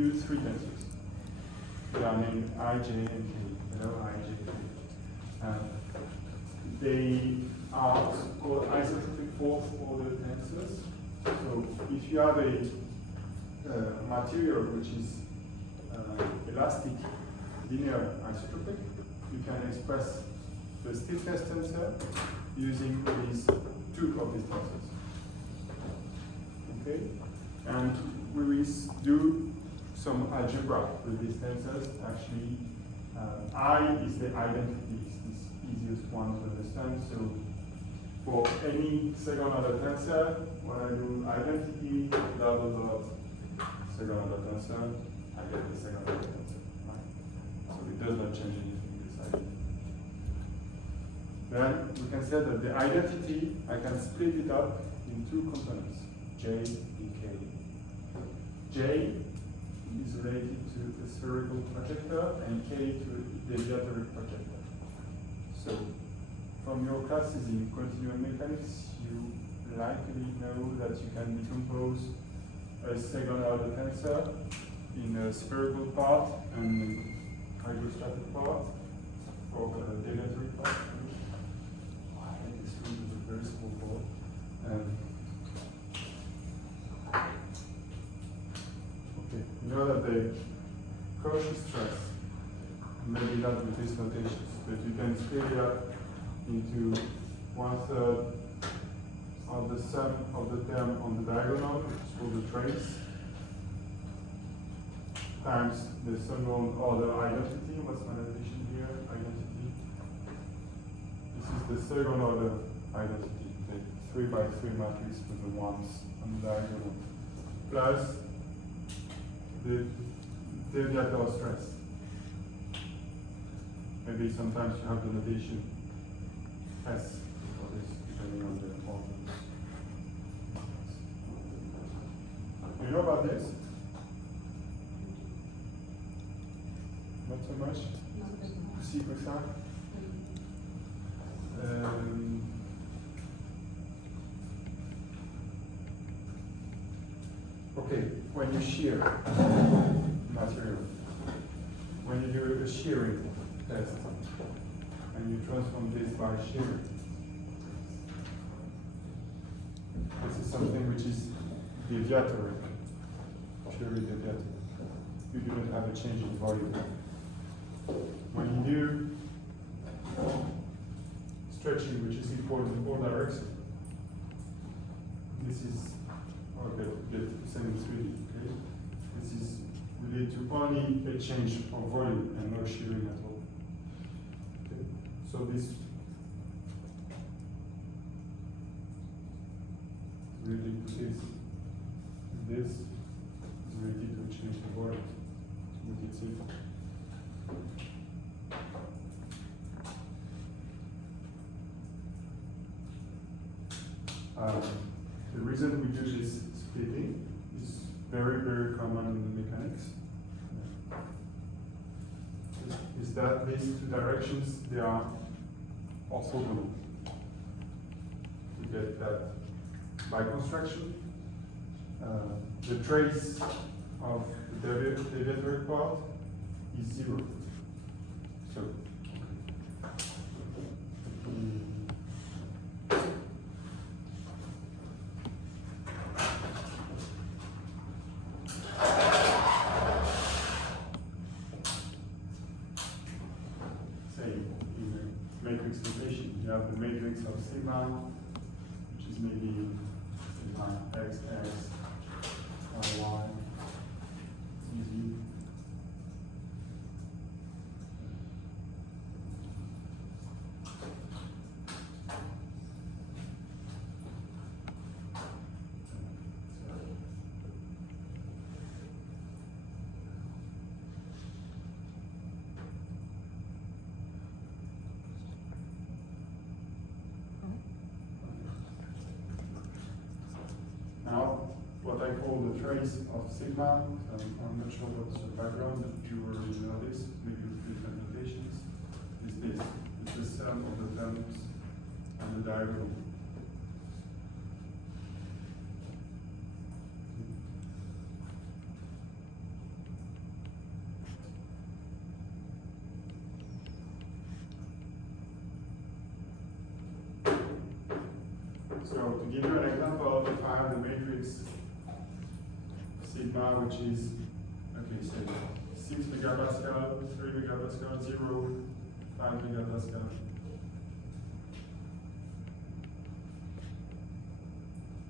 use three tensors. They are named I, J, and K. Hello, I, J, K. They are called isotropic fourth order tensors. So if you have a material which is elastic, linear isotropic, you can express the stiffness tensor using these two of these tensors. Okay? And we will do some algebra with these tensors. Actually, I is the identity, it's the easiest one to understand. So for any second order tensor, when I do identity double dot second order tensor, I get the second order tensor. Right? So it does not change anything in this identity. Then we can say that the identity, I can split it up in two components, J and K. J is related to the spherical projector and K to the deviatory projector. So from your classes in continuum mechanics, you likely know that you can decompose a second order tensor in a spherical part and a hydrostatic part, or a deviatory part. I think this one is a very small board. Okay, you know that the Cauchy stress, maybe not with these notations, but you can split it up into 1/3 of the sum of the term on the diagonal, which is called the trace, times the second order identity. What's my notation here? Identity. This is the second order identity, the 3x3 matrix with the ones on the diagonal, plus the deviator stress. Maybe sometimes you have the notation S for this, depending on the order. You know about this? Not so much? Si, comme ça? Okay, when you shear material, when you do a shearing test, and you transform this by shearing, this is something which is deviatory, purely deviatory. You do not have a change in volume. When you do stretching, which is equal in all directions, this is, get same in 3D, okay? This is related to only a change of volume and no shearing at all. Okay? So this related to this is related to a change of volume. We can see. The reason we do this splitting is very, very common in mechanics. Is that these two directions, they are orthogonal. You get that by construction. The trace of the deviatory part is 0. So, matrix notation. You have the matrix of sigma, which is maybe sigma x, x, y, y, z. Now, what I call the trace of sigma, I'm not sure what's the background, but you already know this, maybe with different notations, is this. It's the sum of the terms and the diagonal. give you an example. If I have the matrix sigma, which is, okay, say 6 megapascal, 3 megapascal, 0, 5 megapascal.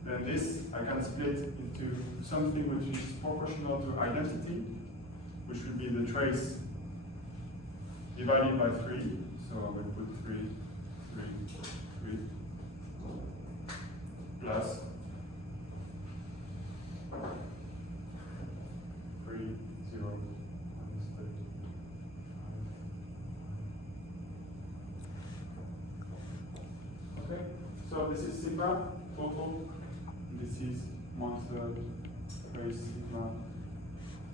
Then this I can split into something which is proportional to identity, which would be the trace divided by 3. So I will put 3, 3, 3, plus 3, 0, okay, so this is sigma total. This is 1/3 trace sigma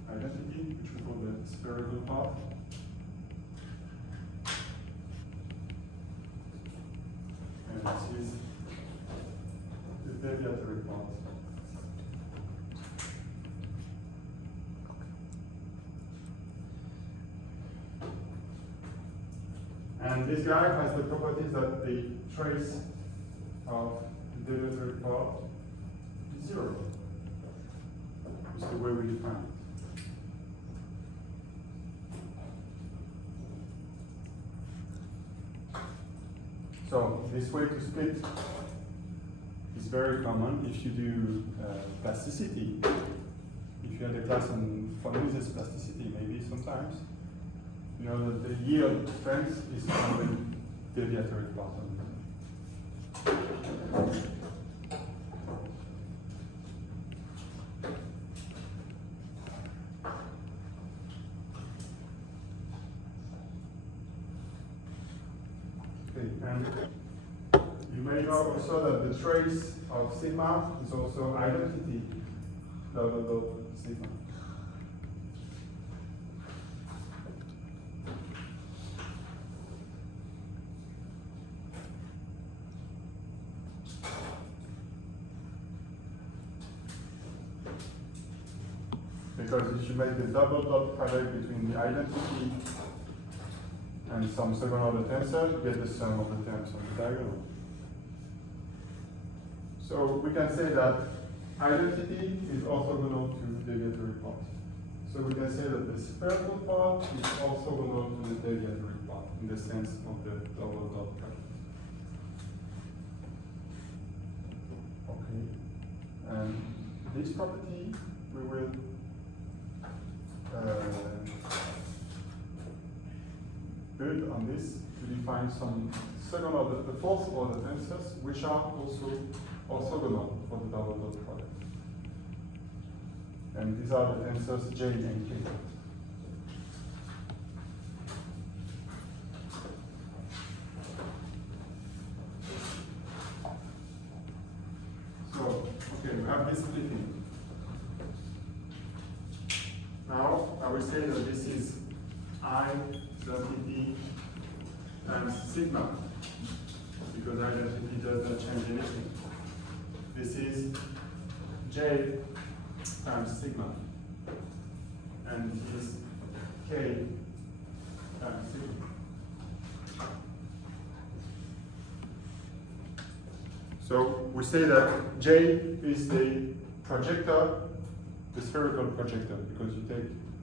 identity, which we call the spherical part. And this is the deviatory part. And this guy has the properties that the trace of the deviatory part is 0. It's the way we define it. So this way to split is very common if you do plasticity. If you had a class on von Mises plasticity, maybe sometimes, you know that the yield strength is on the deviatory part of it. And you may know also that the trace of sigma is also identity dot sigma. Because if you make the double dot product between the identity and some second order tensor, you get the sum of the terms on the diagonal. So we can say that identity is orthogonal to the deviatory part. So we can say that the spherical part is orthogonal to the deviatory part in the sense of the double dot product. Okay. And this property we will build on this to define some second order, the fourth order tensors, which are also orthogonal for the double dot product. And these are the tensors J and K. So, okay, we have this splitting. Now, I will say that this is identity times sigma, because identity does not change anything. This is J times sigma, and this is K times sigma. So we say that J is the projector, the spherical projector, because you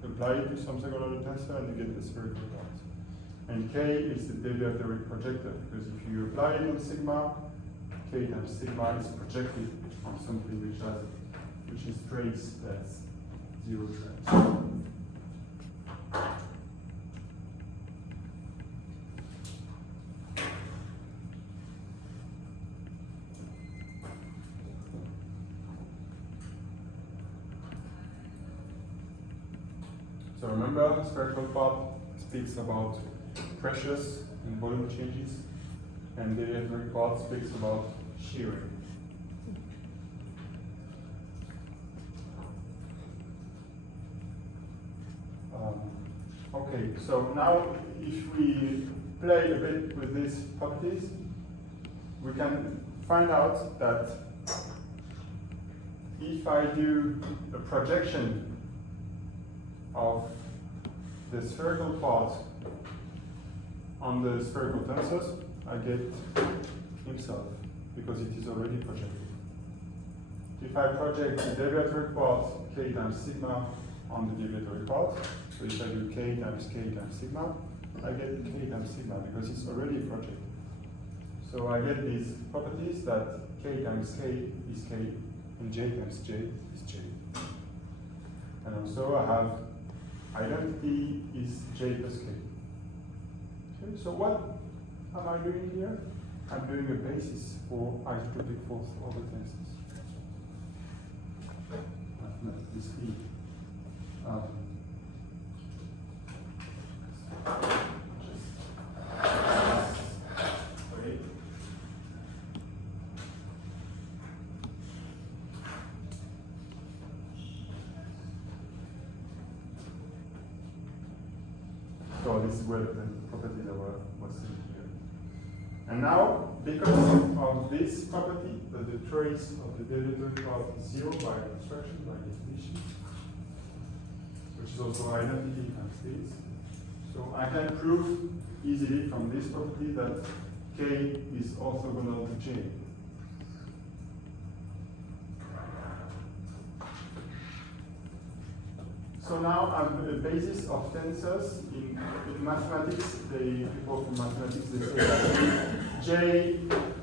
apply it to some second order tensor and you get the spherical part. And K is the deviatory projector, because if you apply it on sigma, K times sigma is projected on something which is trace that's 0 trace. So remember, spherical part speaks about pressures and volume changes, and the deviatory part speaks about shearing. Okay, so now if we play a bit with these properties, we can find out that if I do a projection of the spherical part on the spherical tensors, I get himself, because it is already projected. if I project the deviatory part k times sigma on the deviatory part, so if I do k times sigma, I get k times sigma because it's already a project. So I get these properties that k times k is k and j times j is j. And also I have identity is j plus k. Okay, so what am I doing here? I'm doing a basis for isotropic fourth order tensors. This E. Wait. So this is where the property that was seen here. And now, because of this property, that the trace of the deviatory part is zero by abstraction, by definition, which is also identity times this. So I can prove easily from this property that k is orthogonal to j. So now I'm the basis of tensors in mathematics. People from mathematics they say that j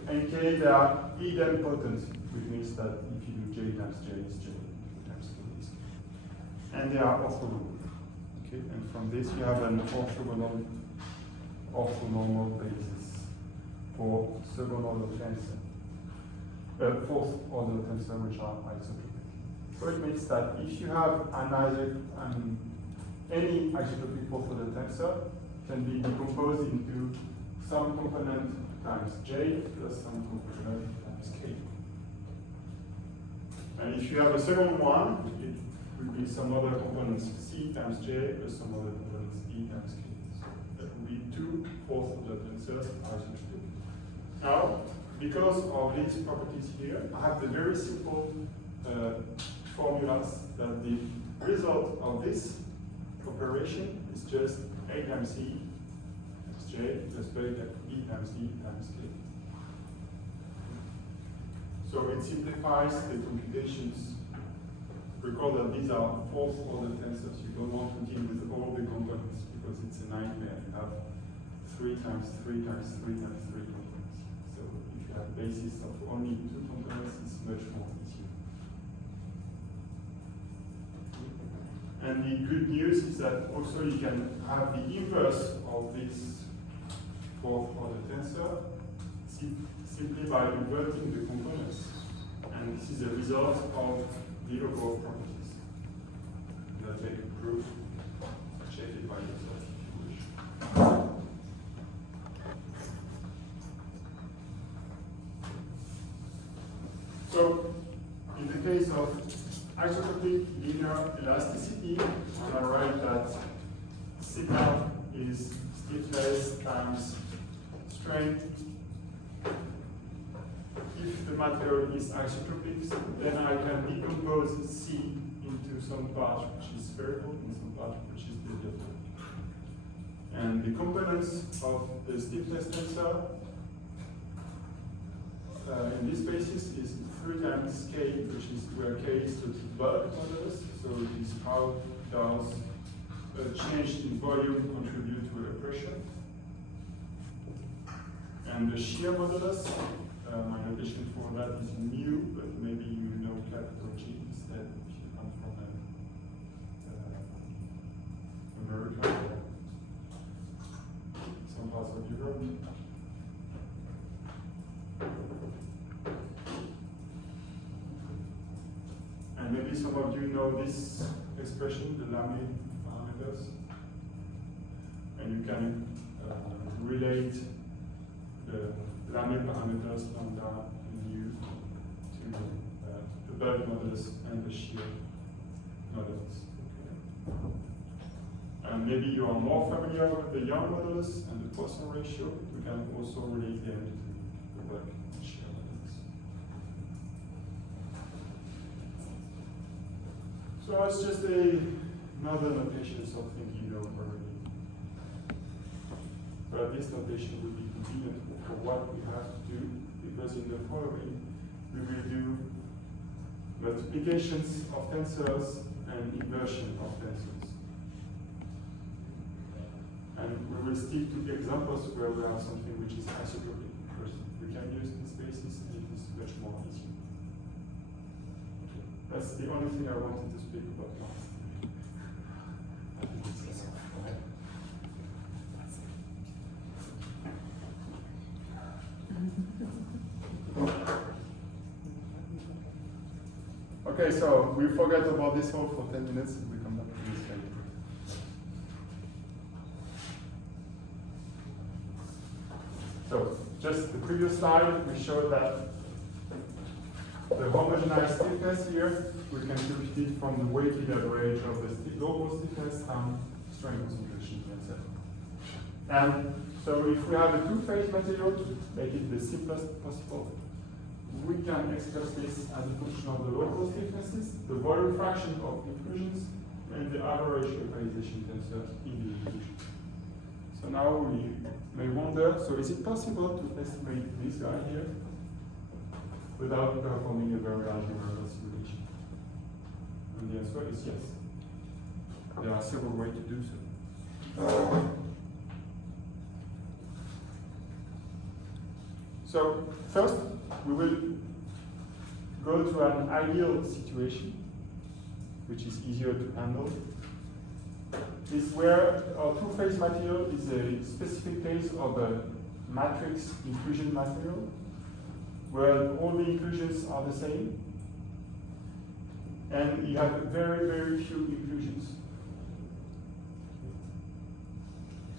and k they are idempotent, which means that if you do j times j is j times k is k, and they are orthogonal. Okay, and from this you have an orthonormal basis for second order tensor, fourth order tensor which are isotropic. So it means that if you have any isotropic fourth order tensor can be decomposed into some component times j plus some component times k. And if you have a second one, it would be some other components c times j plus some other components e times k. So that would be two fourth order tensors isotropic. Now, because of these properties here, I have the very simple formulas that the result of this operation is just a times e times j plus b times e times k. So it simplifies the computations. Recall that these are fourth order tensors. You don't want to deal with all the components because it's a nightmare. You have 3 times 3 times 3 times 3 components. So if you have a basis of only 2 components, it's much more easier. And the good news is that also you can have the inverse of this fourth order tensor simply by inverting the components. And this is a result of the above properties. Let's make a proof. Check it by yourself if you wish. So, in the case of isotropic linear elasticity, I write that sigma is stiffness times strength. If the material is isotropic, then I can decompose C into some part which is spherical and some part which is deviatory. And the components of the stiffness tensor in this basis is 3 times k, which is where k is the bulk modulus. So it is how does a change in volume contribute to a pressure. And the shear modulus, my notation for that is mu, but maybe you know capital G instead if you come from America or some parts of Europe. And maybe some of you know this expression, the Lamy parameters. And you can relate the Lamy parameters lambda and mu to the bulk modulus and the shear modulus. Okay. And maybe you are more familiar with the Young modulus and the Poisson ratio. We can also relate them to the bulk and shear modulus. So it's just another notation, something you know already. But this notation will be convenient for what we have to do, because in the following we will do multiplications of tensors, and inversion of tensors. And we will stick to examples where we have something which is isotropic, because we can use these bases and it is much more easy. Okay. That's the only thing I wanted to speak about now. I think it's enough. Go ahead. Okay, so we forgot about this whole for 10 minutes and we come back to this later. So, just the previous slide, we showed that the homogenized stiffness here, we can compute it from the weighted average of the local stiffness and strain concentration tensor. And so if we have a two-phase material to make it the simplest possible, we can express this as a function of the local stiffnesses, the volume fraction of inclusions, and the average localization tensor in the inclusion. So now we may wonder, so is it possible to estimate this guy here without performing a very large numerical simulation? And the answer is yes. There are several ways to do so. So first, we will go to an ideal situation, which is easier to handle. Is where our two-phase material is a specific case of a matrix inclusion material, where all the inclusions are the same, and you have very, very few inclusions.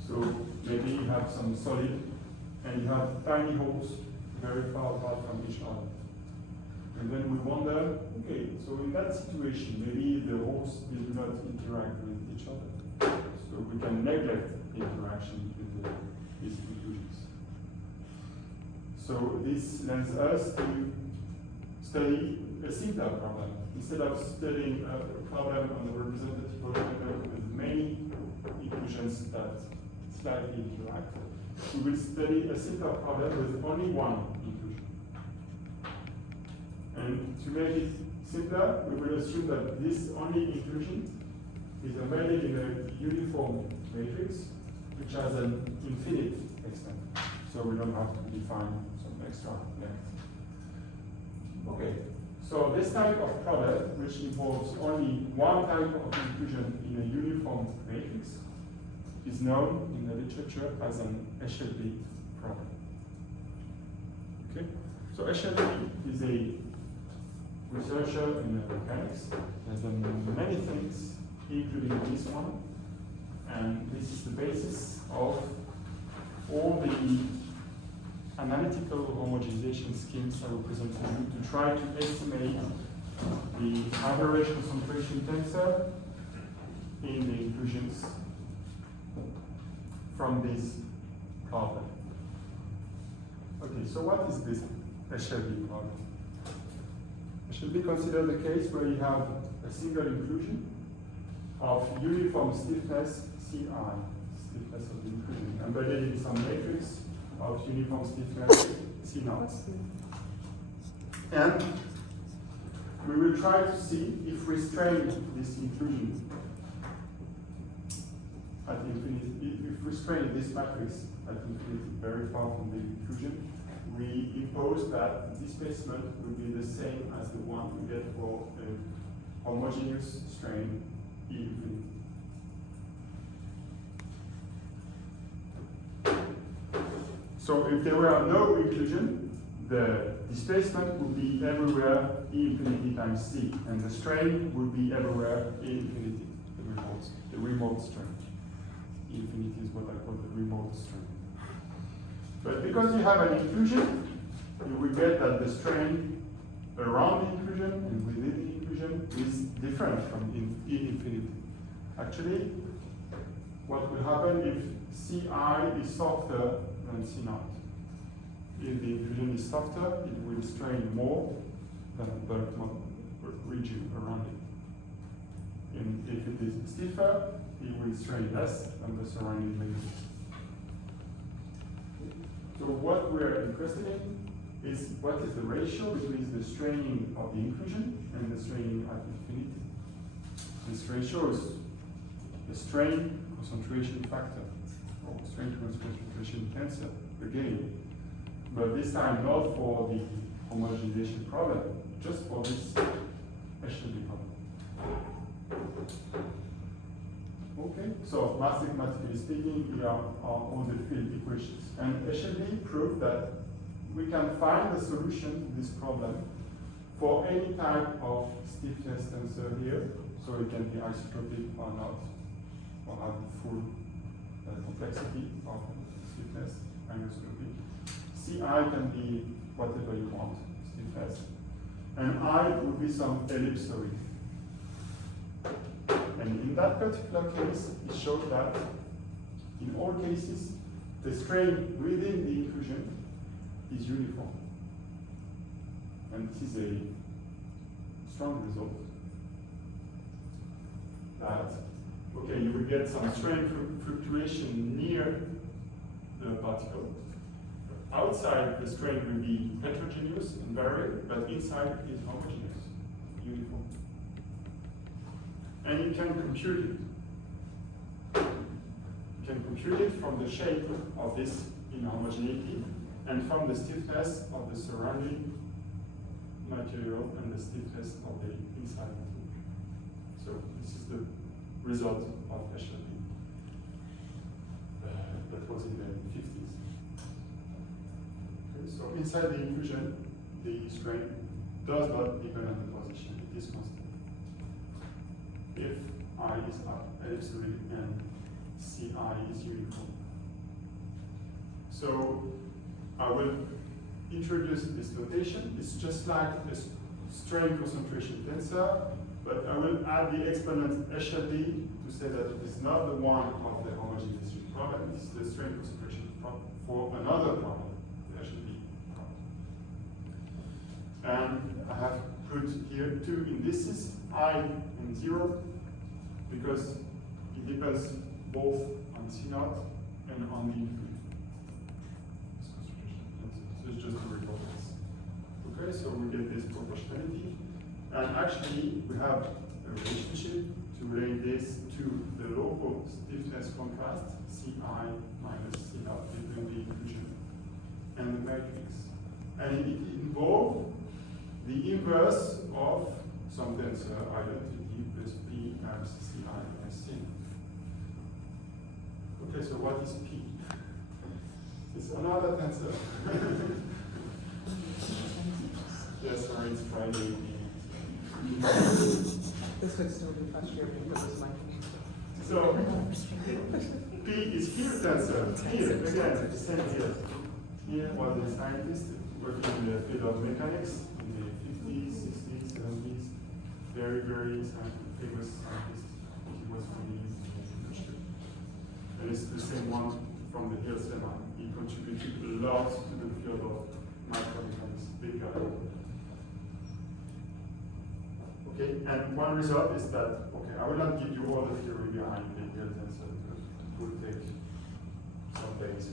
So maybe you have some solid, and you have tiny holes very far apart from each other. And then we wonder, okay, so in that situation, maybe the holes did not interact with each other. So we can neglect the interaction with these inclusions. So this lends us to study a simpler problem. Instead of studying a problem on the representative level with many inclusions that slightly interact, we will study a simpler problem with only one inclusion. And to make it simpler, we will assume that this only inclusion is embedded in a uniform matrix, which has an infinite extent. So we don't have to define some extra length. Okay, so this type of product, which involves only one type of inclusion in a uniform matrix, is known in the literature as an Eshelby problem. Okay, so Eshelby is a researcher in mechanics. He has done many things, including this one, and this is the basis of all the analytical homogenization schemes I will present to you to try to estimate the average concentration tensor in the inclusions from this problem. Okay, so what is this Eshelby problem? Eshelby consider the case where you have a single inclusion of uniform stiffness Ci, stiffness of the inclusion, embedded in some matrix of uniform stiffness C0. And we will try to see if we strain this inclusion at infinity, if we strain this matrix at infinity very far from the inclusion, we impose that the displacement will be the same as the one we get for a homogeneous strain E infinity. So if there were no inclusion, the displacement would be everywhere E infinity times C, and the strain would be everywhere E infinity, the remote strain. E infinity is what I call the remote strain. But because you have an inclusion, you will get that the strain around the inclusion and within the inclusion is different from E infinity. Actually, what will happen if Ci is softer than C0? If the inclusion is softer, it will strain more than the bulk region around it. And if it is stiffer, it will strain less than the surrounding matrix. So what we're interested in is what is the ratio between the straining of the inclusion and the straining at infinity. This ratio is the strain concentration factor, or strain concentration tensor, again. But this time not for the homogenization problem, just for this Eshelby problem. Okay, so mathematically speaking, here are all the field equations. And Eshelby proved that we can find the solution to this problem for any type of stiffness tensor here. So it can be isotropic or not, or have full complexity of stiffness, anisotropic. Ci can be whatever you want, stiffness. And I would be some ellipsoid. And in that particular case, it showed that in all cases, the strain within the inclusion is uniform. And this is a strong result. That, okay, you will get some strain fluctuation near the particle. Outside, the strain will be heterogeneous and varied, but inside it is homogeneous, uniform. And you can compute it. You can compute it from the shape of this inhomogeneity and from the stiffness of the surrounding material and the stiffness of the inside material. So this is the result of Eshelby. That was in the 50s. Okay, so inside the inclusion, the strain does not depend on the position, it is constant. If I is up, ellipsoid, and Ci is uniform. So I will introduce this notation. It's just like a strain concentration tensor, but I will add the exponent Eshelby to say that it is not the one of the homogenization problem, it's the strain concentration problem for another problem, the Eshelby problem. And I have put here two indices, I and 0, because it depends both on C0 and on the inclusion. So it's just a report this. Okay, so we get this proportionality. And actually, we have a relationship to relate this to the local stiffness contrast, Ci minus C0 between the inclusion and the matrix. And it involves the inverse of some tensor identity plus P times Ci minus C. Okay, so what is P? It's another tensor. Yes, sorry, it's Friday. This would still be frustrating because it's my. So, P is here tensor. Here, again, same here. Here was a scientist working in the field of mechanics in the 50s, 60s, 70s. Very, very famous scientist. He was from the university. And it's the same one from the Hill Seminar. He contributed a lot to the field of micromechanics. Big guy. Okay, and one result is that, okay, I will not give you all the theory behind the Hill tensor because it will take some days.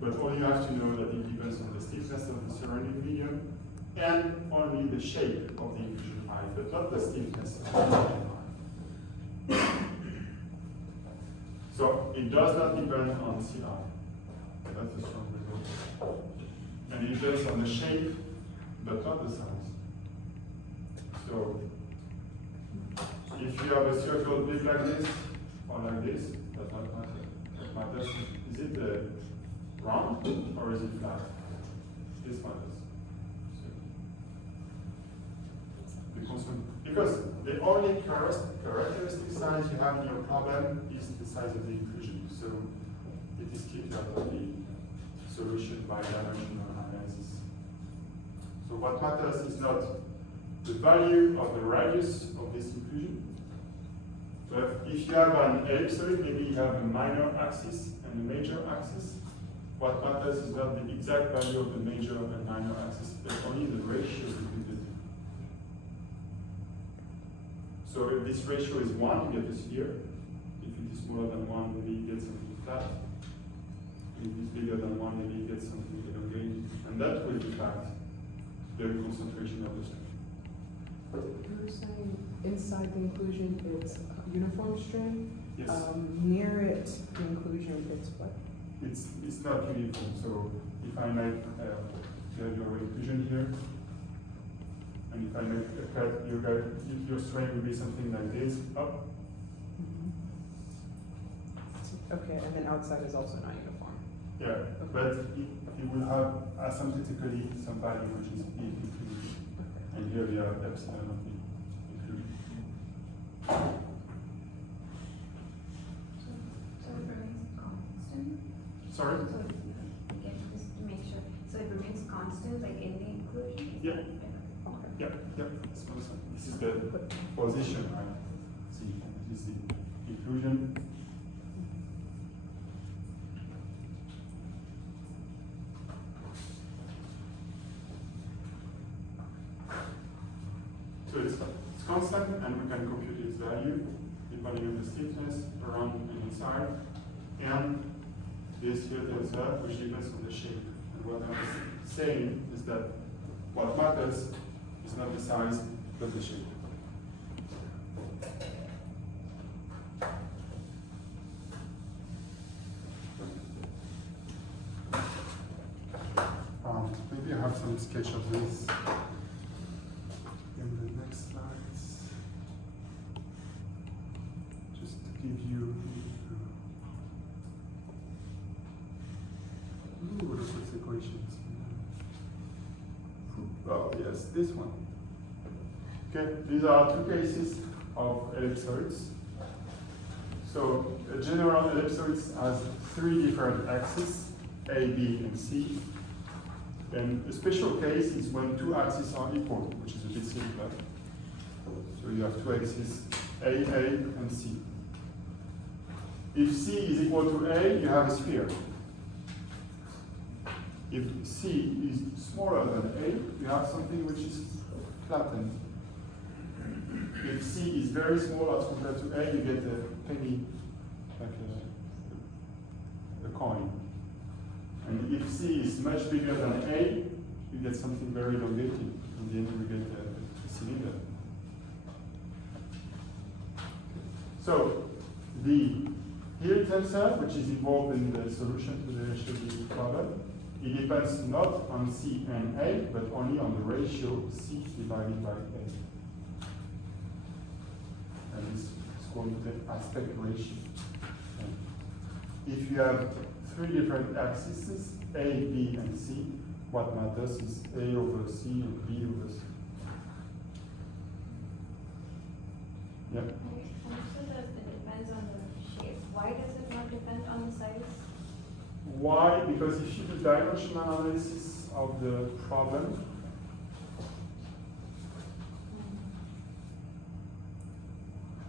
But all you have to know that it depends on the stiffness of the surrounding medium and only the shape of the inclusion I, but not the stiffness of the inclusion I. So it does not depend on Ci. That's a strong result. And it depends on the shape, but not the size. So if you have a circle big like this or like this, does not matter. What matters is it round or is it flat? This matters. Because the only characteristic size you have in your problem is the size of the inclusion. So it is kicked out of the solution by dimensional analysis. So what matters is not the value of the radius of this inclusion. So if you have an ellipsoid, maybe you have a minor axis and a major axis. What matters is not the exact value of the major and minor axis, but only the ratio between the two. So if this ratio is 1, you get a sphere. If it is smaller than 1, maybe you get something flat. if it's bigger than 1, maybe you get something elongated, and that will impact the concentration of the strain. You're saying inside the inclusion it's uniform strain? Yes, Near it, the inclusion, it's what? it's not uniform. So if I make you have your inclusion here, and if I make a cut, your strain will be something like this, up. Okay, and then outside is also not uniform. Yeah, but it will have asymptotically some value which is included. And here we have epsilon of included. So it remains constant? Sorry? So, again, just to make sure, so it remains constant, like in the inclusion? Yeah. Okay. Yeah, it's constant. This is the position, right? See, this is the inclusion. So it's constant, and we can compute its value depending on the stiffness around and inside. And this here tells us which depends on the shape. And what I'm saying is that what matters is not the size, but the shape. Maybe I have some sketch of this in the next slides. Just to give you. Look at these equations. Oh, yes, this one. Okay, these are two cases of ellipsoids. So a general ellipsoid has 3 different axes, A, B, and C. And a special case is when 2 axes are equal, which is a bit simpler. So you have 2 axes, A, and C. If C is equal to A, you have a sphere. If C is smaller than A, you have something which is flattened. If C is very small as compared to A, you get a penny, like a coin. And if C is much bigger than A, you get something very elongated. In the end, you get a cylinder. So the Hill tensor, which is involved in the solution to the HLD problem, it depends not on C and A, but only on the ratio C divided by A. And this is called the aspect ratio. If you have 3 different axes, A, B, and C, what matters is A over C and B over C. Yeah? And also that it depends on the shape. Why does it not depend on the size? Why? Because if you do dimensional analysis of the problem,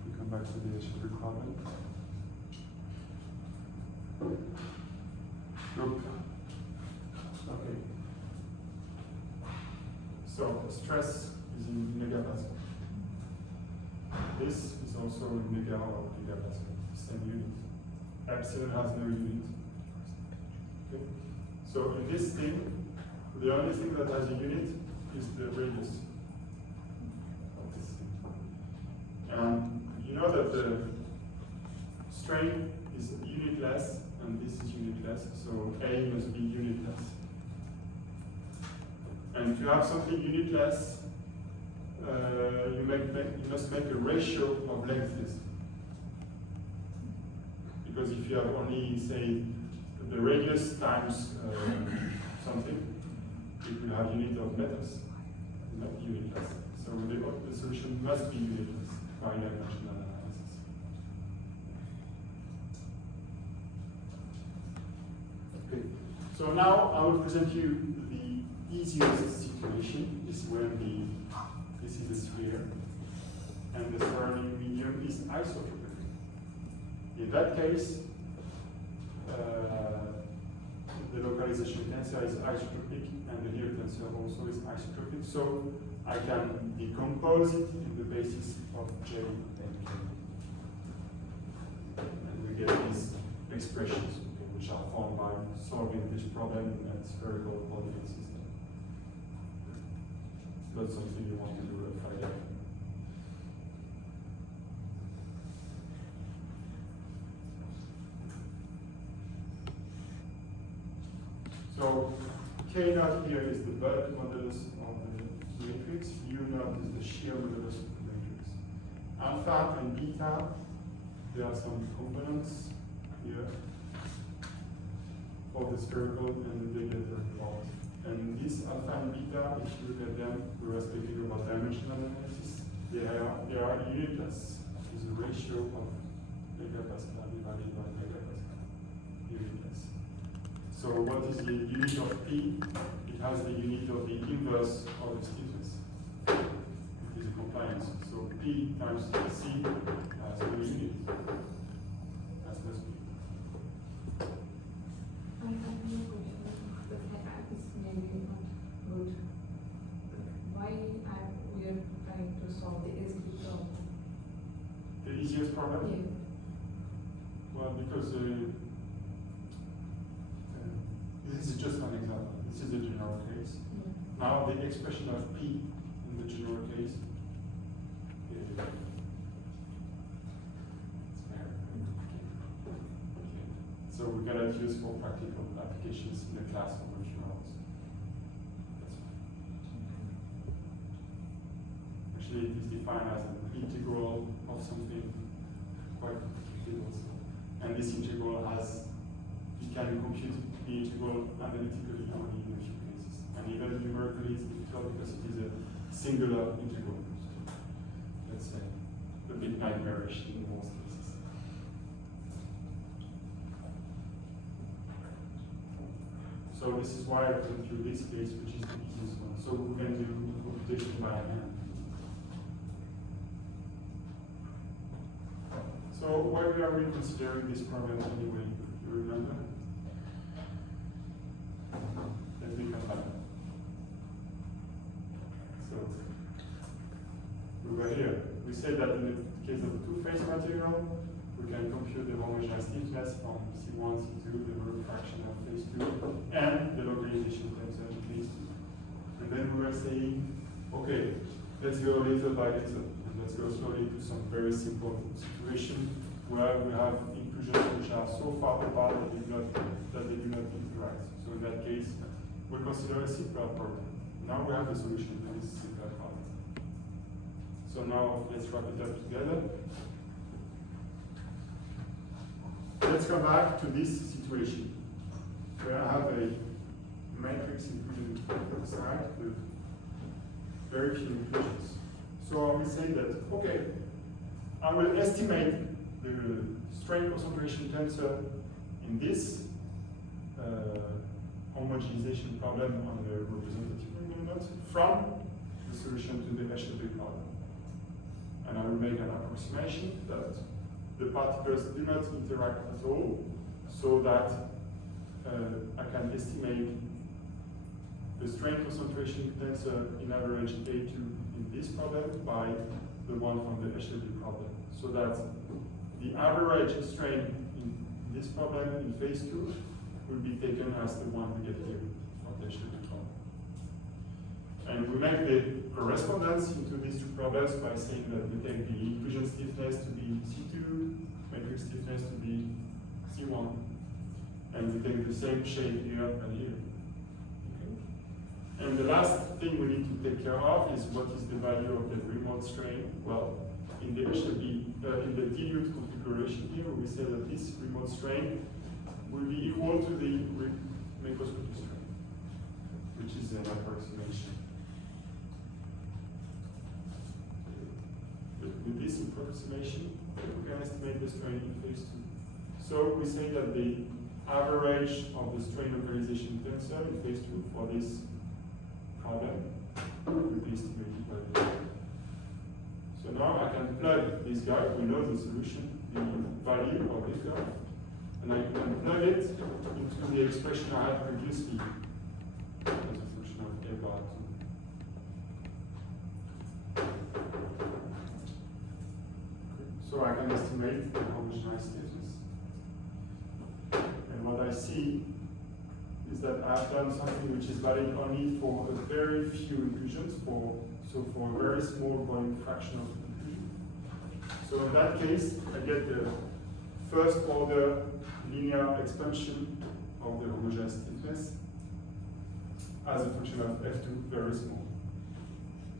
we come back to the HLD problem. Look. Okay. So stress is in megapascal. This is also in mega or gigapascal, same unit. Epsilon has no unit. Okay. So in this thing, the only thing that has a unit is the radius of this thing. And you know that the strain is unitless, and this is unitless, so A must be unitless. And to have something unitless, you must make a ratio of lengths. Because if you have only, say, the radius times something, it will have unit of meters, not unitless. So the solution must be unitless by dimensional analysis. Okay. So now I will present you the easiest situation is when this is a sphere and the surrounding medium is isotropic. In that case, the localization tensor is isotropic and the Hill tensor also is isotropic, so I can decompose it in the basis of J and K. And we get these expressions, okay, which which are formed by solving this problem in a spherical coordinate system. It's not something you want to do at Friday. So K naught here is the bulk modulus of the matrix, U naught is the shear modulus of the matrix. Alpha and beta, there are some components here for the spherical and the deviator part. And this alpha and beta, if you look at them, we were speaking about dimensional analysis, they are unitless. It's a ratio of megapascal divided by megapascal, unitless. So what is the unit of P? It has the unit of the inverse of the stiffness. It is a compliance. So P times C has a unit. That's the speed. I have no question. The fact is maybe not good. Why we are trying to solve the SD problem? The easiest problem? Yeah. Well, because this is just one example. This is the general case. Yeah. Now the expression of P in the general case is it's very complicated. So we cannot use for practical applications in the class of a few hours. That's fine. Actually, it is defined as an integral of something quite complicated also. And this integral has, you can compute the integral analytically only in a few cases. And even numerically it's difficult because it is a singular integral. So let's say a bit nightmarish in most cases. So this is why I went through this case, which is the easiest one. So we can do computation by hand. So why are we considering this problem anyway? You remember? Let me come back. So we were here. We said that in the case of a two-phase material, we can compute the homogeneous stiffness from C1, C2, the refraction of phase 2, and the localization tensor in phase 2. And then we were saying, okay, let's go little by little, and let's go slowly to some very simple situation where we have inclusions which are so far apart that they do not interact. So in that case, we consider a simpler problem. Now we have a solution to this simpler problem. So now let's wrap it up together. Let's come back to this situation where I have a matrix inclusion side with very few inclusions. So I will say that, okay, I will estimate the strain concentration tensor in this homogenization problem on the representative movement from the solution to the Eshelby problem. And I will make an approximation that the particles do not interact at all, so that I can estimate the strain concentration tensor in average A2 in this problem by the one from the Eshelby problem. So that the average strain in this problem in phase 2 will be taken as the one we get here from the Eshelby problem. And we make the correspondence into these two problems by saying that we take the inclusion stiffness to be C2, matrix stiffness to be C1, and we take the same shape here and here. Okay. And the last thing we need to take care of is what is the value of the remote strain. Well, in the in the dilute configuration here, we say that this remote strain will be equal to the macroscopic strain, which is an approximation. With this approximation, we can estimate the strain in phase 2. So we say that the average of the strain localization tensor in phase 2 for this problem will be estimated by this. So now I can plug this guy, we know the solution, the value of this guy, and I can plug it into the expression I had previously as a function of A bar 2. So I can estimate the homogenized stiffness. And what I see is that I've done something which is valid only for a very few inclusions, for a very small volume fraction of inclusion. So in that case, I get the first order linear expansion of the homogeneous stiffness as a function of F2 very small.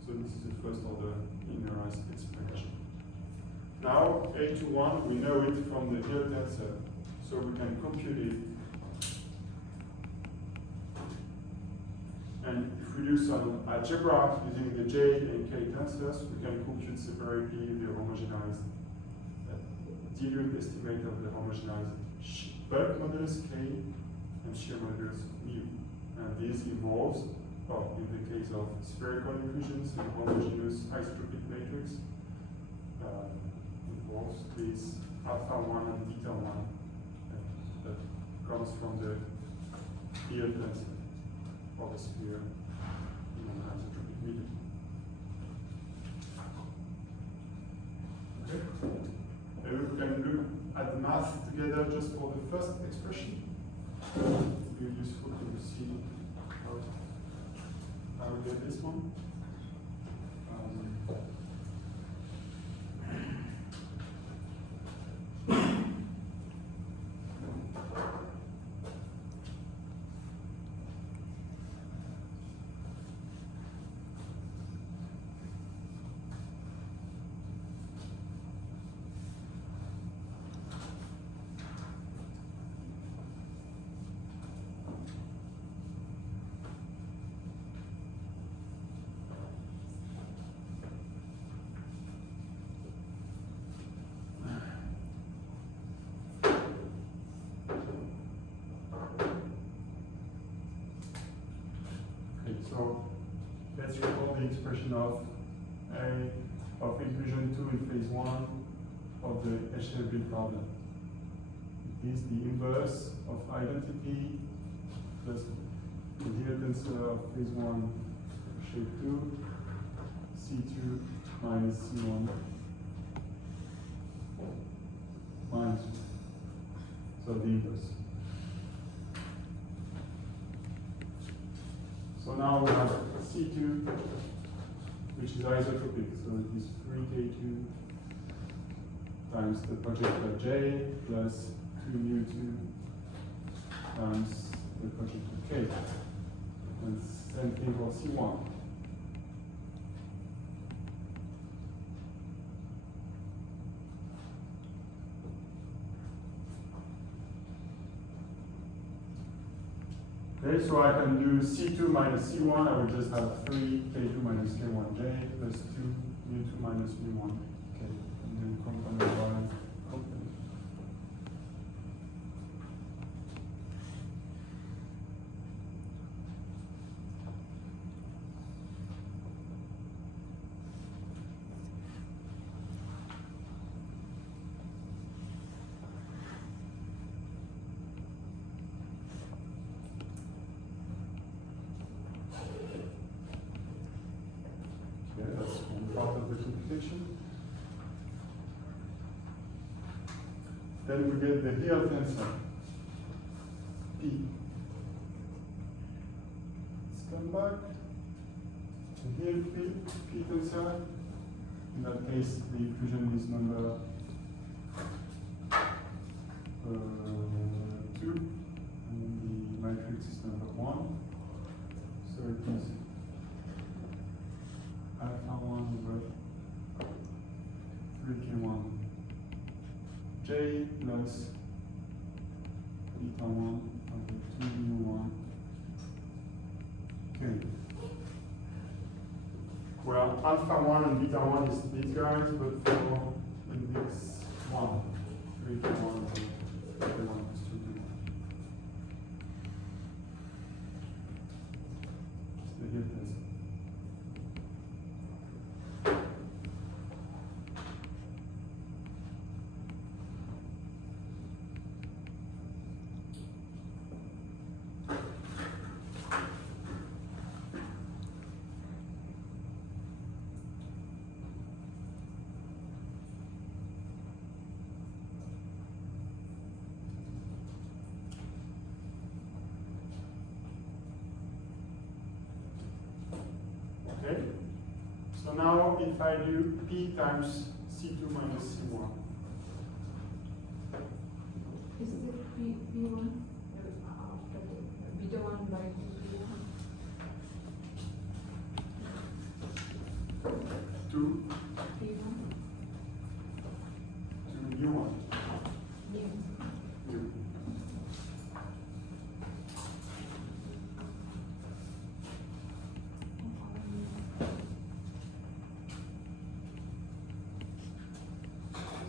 So this is the first order linearized expansion. Now, A21, we know it from the Hill tensor, so we can compute it. And if we do some algebra using the J and K tensors, we can compute separately the homogenized dilute estimate of the homogenized bulk modulus K and shear modulus mu. And this involves, well, in the case of spherical inclusions in homogeneous isotropic matrix, involves this alpha 1 and beta 1 that comes from the Hill tensor of a sphere in an isotropic medium. Okay. Maybe we can look at the math together just for the first expression. It would be useful to see how we get this one. So let's recall the expression of inclusion 2 in phase 1 of the HLB problem. It is the inverse of identity plus the Hill tensor of phase 1 shape 2, C2 minus C1 minus 1. So the inverse. So now we have C2, which is isotropic, so it is 3K2 times the projector J plus 2μ2 times the projector K. And same thing for C1. Okay, so I can do C2 minus C1, I will just have 3K2 minus K1J plus 2μ2 minus μ1 K, and then component by component. That's one part of the computation. Then we get the Hill tensor, P. Let's come back. The Hill P tensor. In that case, the inclusion is number 2, and the matrix is number 1. So it is alpha 1 over 3K1 J plus beta 1 over 2μ1 K. Well, alpha 1 and beta 1 is these guys, but for index 1, 3K1 over 3K1 plus 2K1. It's the Hill tensor. now if I do P times C2 minus C1, Is it P1 after the beta 1 by P1? 2 P1? to U1. Yeah. U.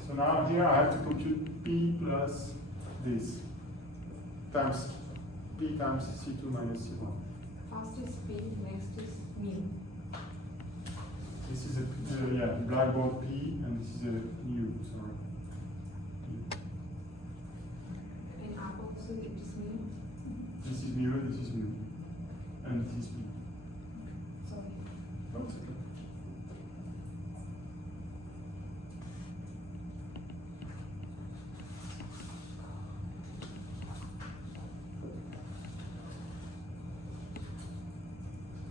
So now here I have to compute P plus this times P times C2 minus C1. First is P, next is mu. This is a blackboard P and this is a mu, sorry. In R also it is mu. This is mu, this is mu. And this is mu. Sorry. No, it's okay.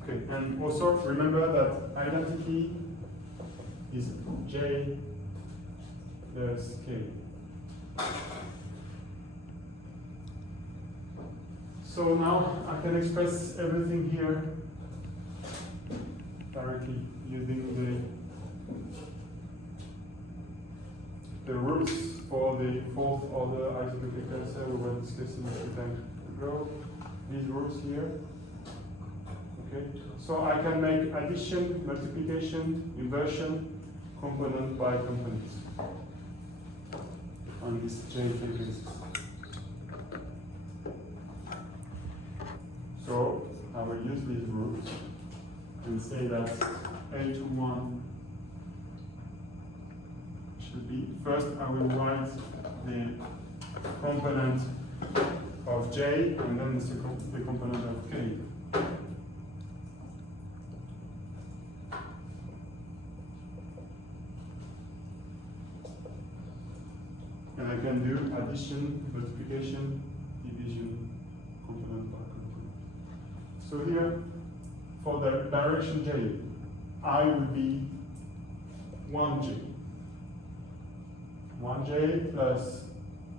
Okay, and also remember that identity is J plus K. So now I can express everything here directly using the rules for the fourth order isometric tensor we were discussing a few times ago. These rules here. Okay, so I can make addition, multiplication, inversion, component by component on this JK basis. So I will use these rules and say that A21 should be, first I will write the component of J and then the component of K. And I can do addition, multiplication, division, component by component. So here, for the direction J, I will be 1J. 1J plus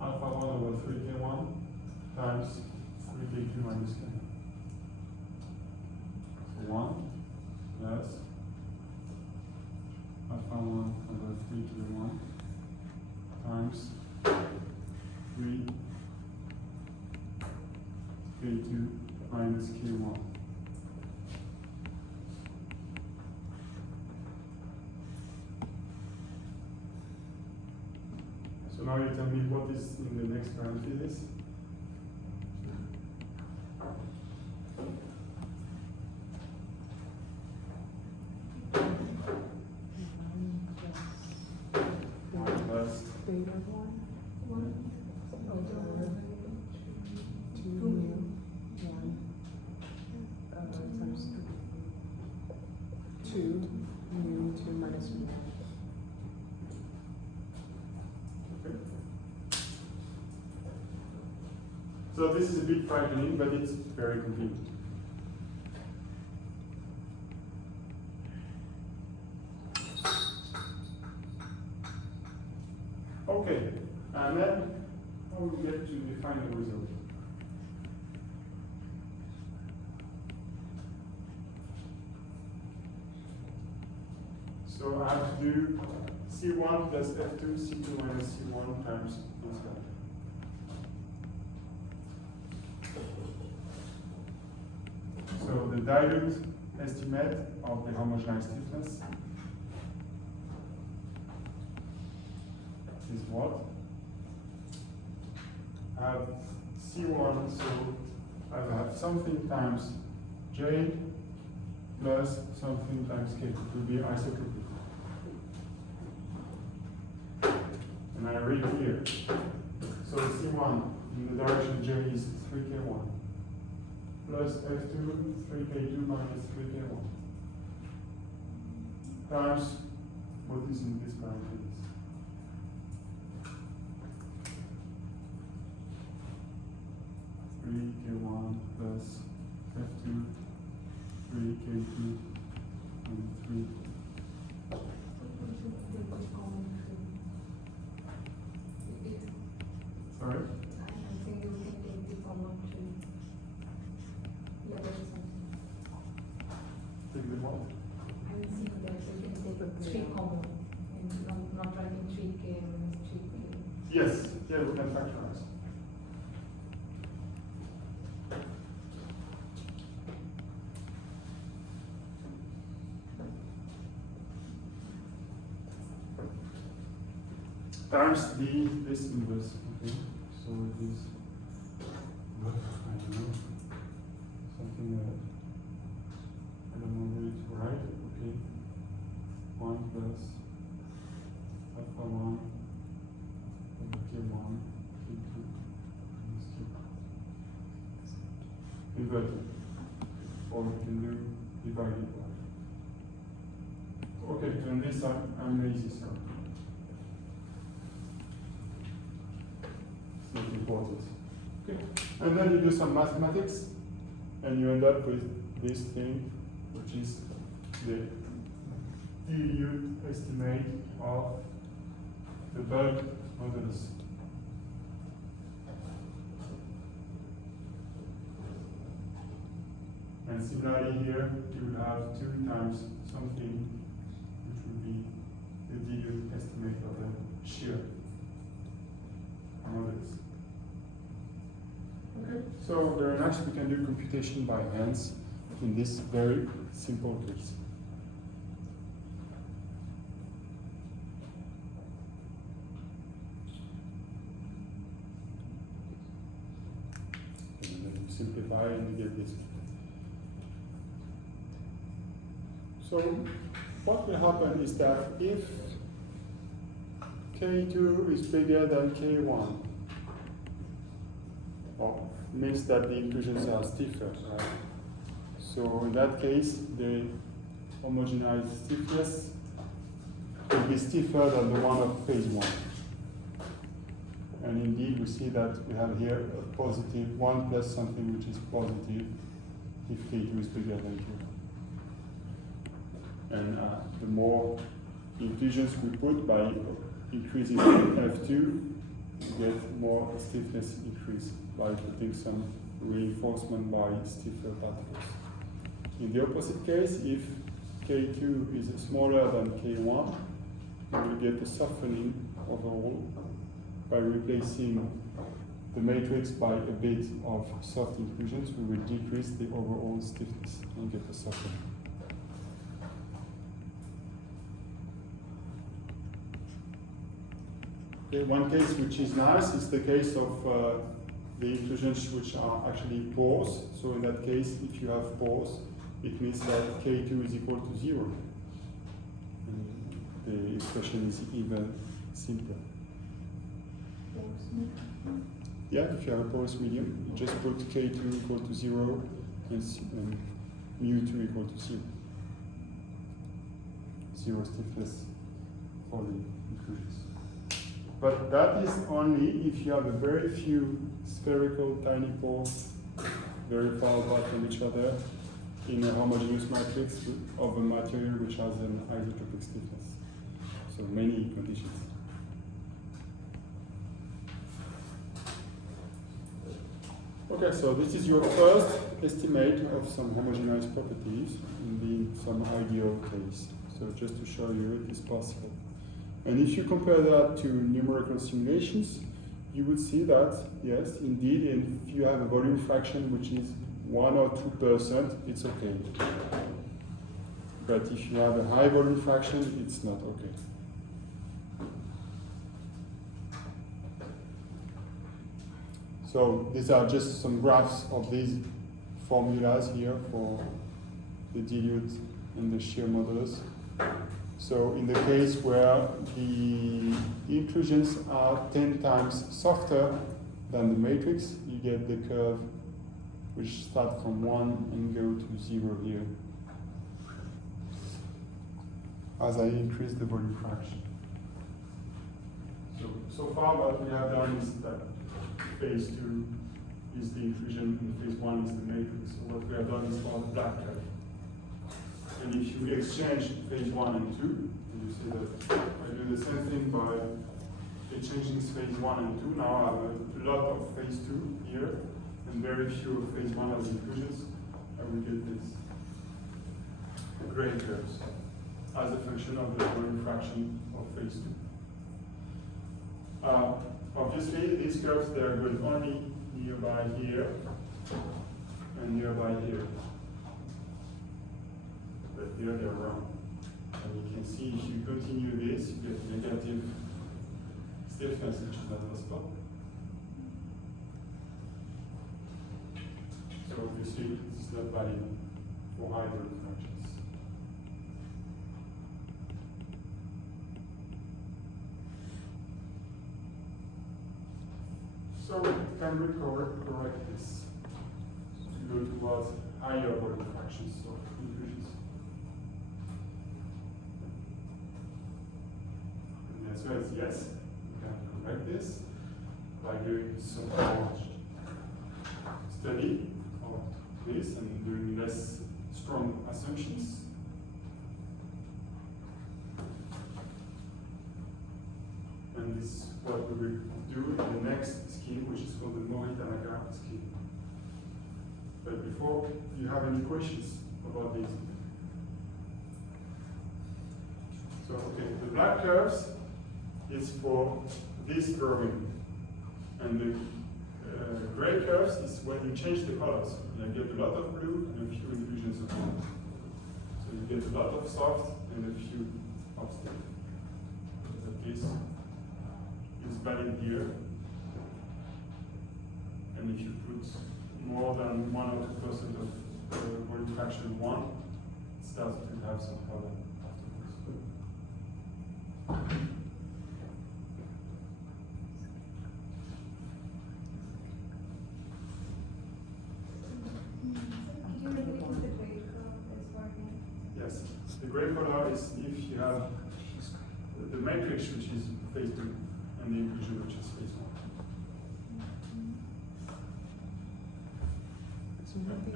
alpha 1 over 3K1 times 3K2 minus K. So 1 plus alpha 1 over 3K1 times 3 K2 minus K1. So now you tell me what is in the next parenthesis. One plus Beta 1 1 over 2 mu 1 times 2 mu 2 minus mu. Okay. So this is a bit frightening, but it's very convenient. Okay, and then how we get to the final result? So I have to do C1 plus F2, C2 minus C1 times this guy. So the dilute estimate of the homogeneous stiffness is what? I have C1, so I have something times J plus something times K. It will be isotropic. And I read here. So C1 in the direction J is 3K1 plus F2, 3K2 minus 3K1 times what is in this parenthesis. K1 plus F2, 3K2, and 3 Sorry? I'm saying you can take the form of tree. Yeah, there is something. Take the what? I'm seeing that you can take 3 common and not writing 3K and 3K. Yes, yeah, we can factorize. Times this inverse, okay? So it is, I don't know, something I don't know where to write, okay? 1 plus alpha 1 over K1, K2, minus K. Inverted. Or we can do divided by. Okay, and this I'm lazy, so it's not important. Okay, and then you do some mathematics, and you end up with this thing, which is the dilute estimate of the bulk modulus. And similarly here, you will have 2 times something, which will be the dilute estimate of the shear modulus. Okay, so very nice. We can do computation by hands in this very simple case. And then you simplify and you get this. So what will happen is that if K2 is bigger than K1, well, means that the inclusions are stiffer, right? So in that case, the homogenized stiffness will be stiffer than the one of phase 1. And indeed, we see that we have here a positive 1 plus something which is positive if K2 is bigger than K1. And the more inclusions we put by increasing F2, we get more stiffness increase by putting some reinforcement by stiffer particles. In the opposite case, if K2 is smaller than K1, we will get a softening overall by replacing the matrix by a bit of soft inclusions. We will decrease the overall stiffness and get a softening. Okay, one case which is nice is the case of the inclusions which are actually pores. So in that case, if you have pores, it means that K2 is equal to 0. And the expression is even simpler. Yeah, if you have a porous medium, you just put K2 equal to 0 and mu2 equal to 0. 0 stiffness for the inclusions. But that is only if you have a very few spherical tiny pores very far apart from each other in a homogeneous matrix of a material which has an isotropic stiffness. So many conditions. Okay, so this is your first estimate of some homogeneous properties in some ideal case. So just to show you it is possible. And if you compare that to numerical simulations, you would see that, yes, indeed, if you have a volume fraction which is 1 or 2%, it's okay. But if you have a high volume fraction, it's not okay. So these are just some graphs of these formulas here for the dilute and the shear modulus. So in the case where the inclusions are 10 times softer than the matrix, you get the curve which starts from 1 and go to 0 here as I increase the volume fraction. So far what we have done is that phase 2 is the inclusion and phase 1 is the matrix. So what we have done is for the black curve. And if you exchange phase 1 and 2, and you see that I do the same thing by changing phase 1 and 2. Now I have a lot of phase 2 here, and very few of phase 1 as inclusions. I will get this gray curves as a function of the volume fraction of phase 2. Obviously, these curves, they are good only nearby here and nearby here. But here they're wrong. And you can see if you continue this, you get negative stiffness, which is not possible. So obviously, it's not valid for high volume fractions. So can we correct this to go towards higher volume fractions of inclusions? And the answer is yes. We can correct this by doing some more study of this and doing less strong assumptions. And this is what we will do in the next scheme, which is called the Mori-Tanaka scheme. But before, do you have any questions about this? So, okay, the black curves is for this drawing, and the gray curves is when you change the colors. You get a lot of blue and a few inclusions of blue. So you get a lot of soft and a few of stiff. But this is valid here. And if you put more than 1 or 2% of volume fraction 1, it starts to have some problem afterwards. Could you repeat the grade curve as for me? Yes, the gray color is if you have the matrix, which is phase 2, and the inclusion, which is phase 1.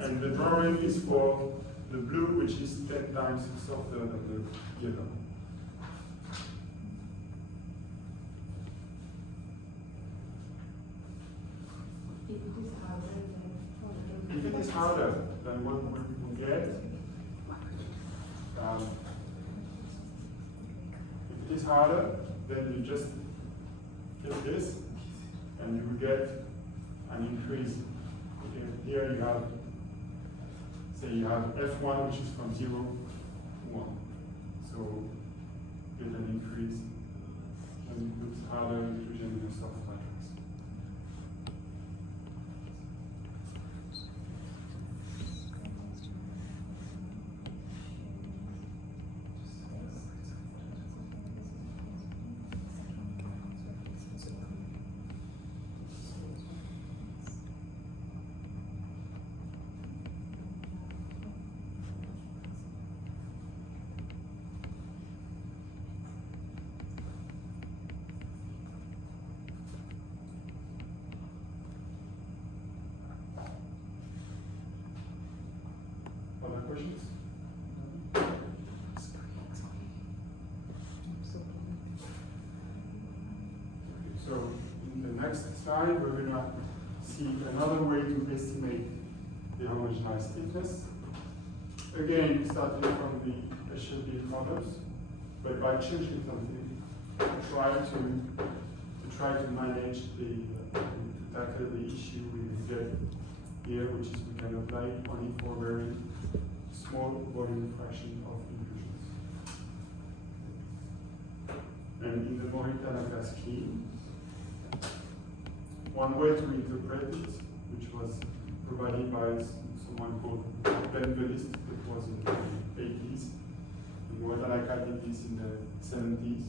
And the drawing is for the blue, which is 10 times softer than the yellow. If it is harder, then If it is harder than what we get, if it is harder, then you just get this, and you will get an increase. Here you have, say you have F1, which is from 0 to 1. So get an increase when you put harder inclusion in a soft matrix. Other questions? So in the next slide, we're going to see another way to estimate the homogenized stiffness. Again, starting from the HLB problems, but by changing something, to try to manage to tackle the issue we get here, which is we can apply it only for very small volume fraction of inclusions. And in the Mori-Tanaka scheme, one way to interpret it, which was provided by someone called Ben Velist, that was in the 80s, and Mori-Tanaka did this in the 70s.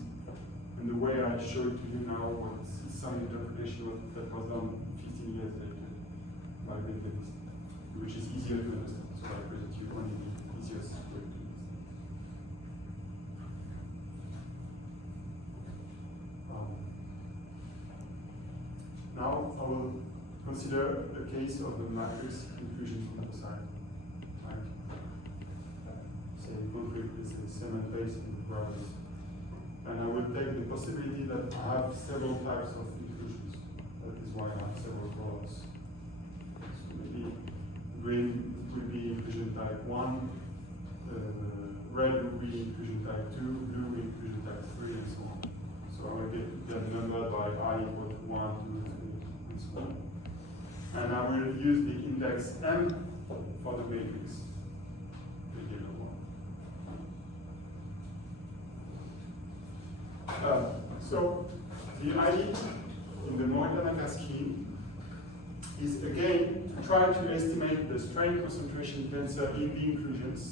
And the way I show it to you now was some interpretation that was done 15 years later by Ben Velist, which is easier to understand. So I present you only the easiest way to do this. Now I will consider the case of the matrix inclusion from the side. Right? Say concrete is the cement base and the brothers And I will take the possibility that I have several types of inclusions. That is why I have several colors. So maybe green will be inclusion type 1, red will be inclusion type 2, blue will be inclusion type 3, and so on. So I will get them numbered by I equal to 1, 2, 3, and so on. And I will use the index M for the matrix, the yellow one. So the idea in the Morita-Naka scheme is again to try to estimate the strain concentration tensor in the inclusions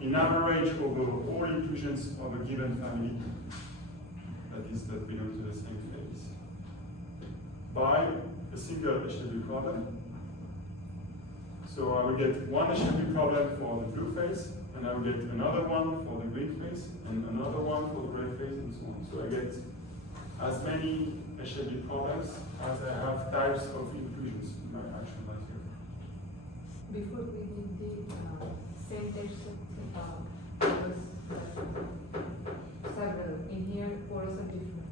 in average over all inclusions of a given family, that belong to the same phase, by a single HW problem. So I will get one HW problem for the blue phase, and I will get another one for the green phase, and another one for the gray phase, and so on. So I get as many HW problems as I have types of inclusions in my actual material. Before we did the same test, was several. In here, pores are different.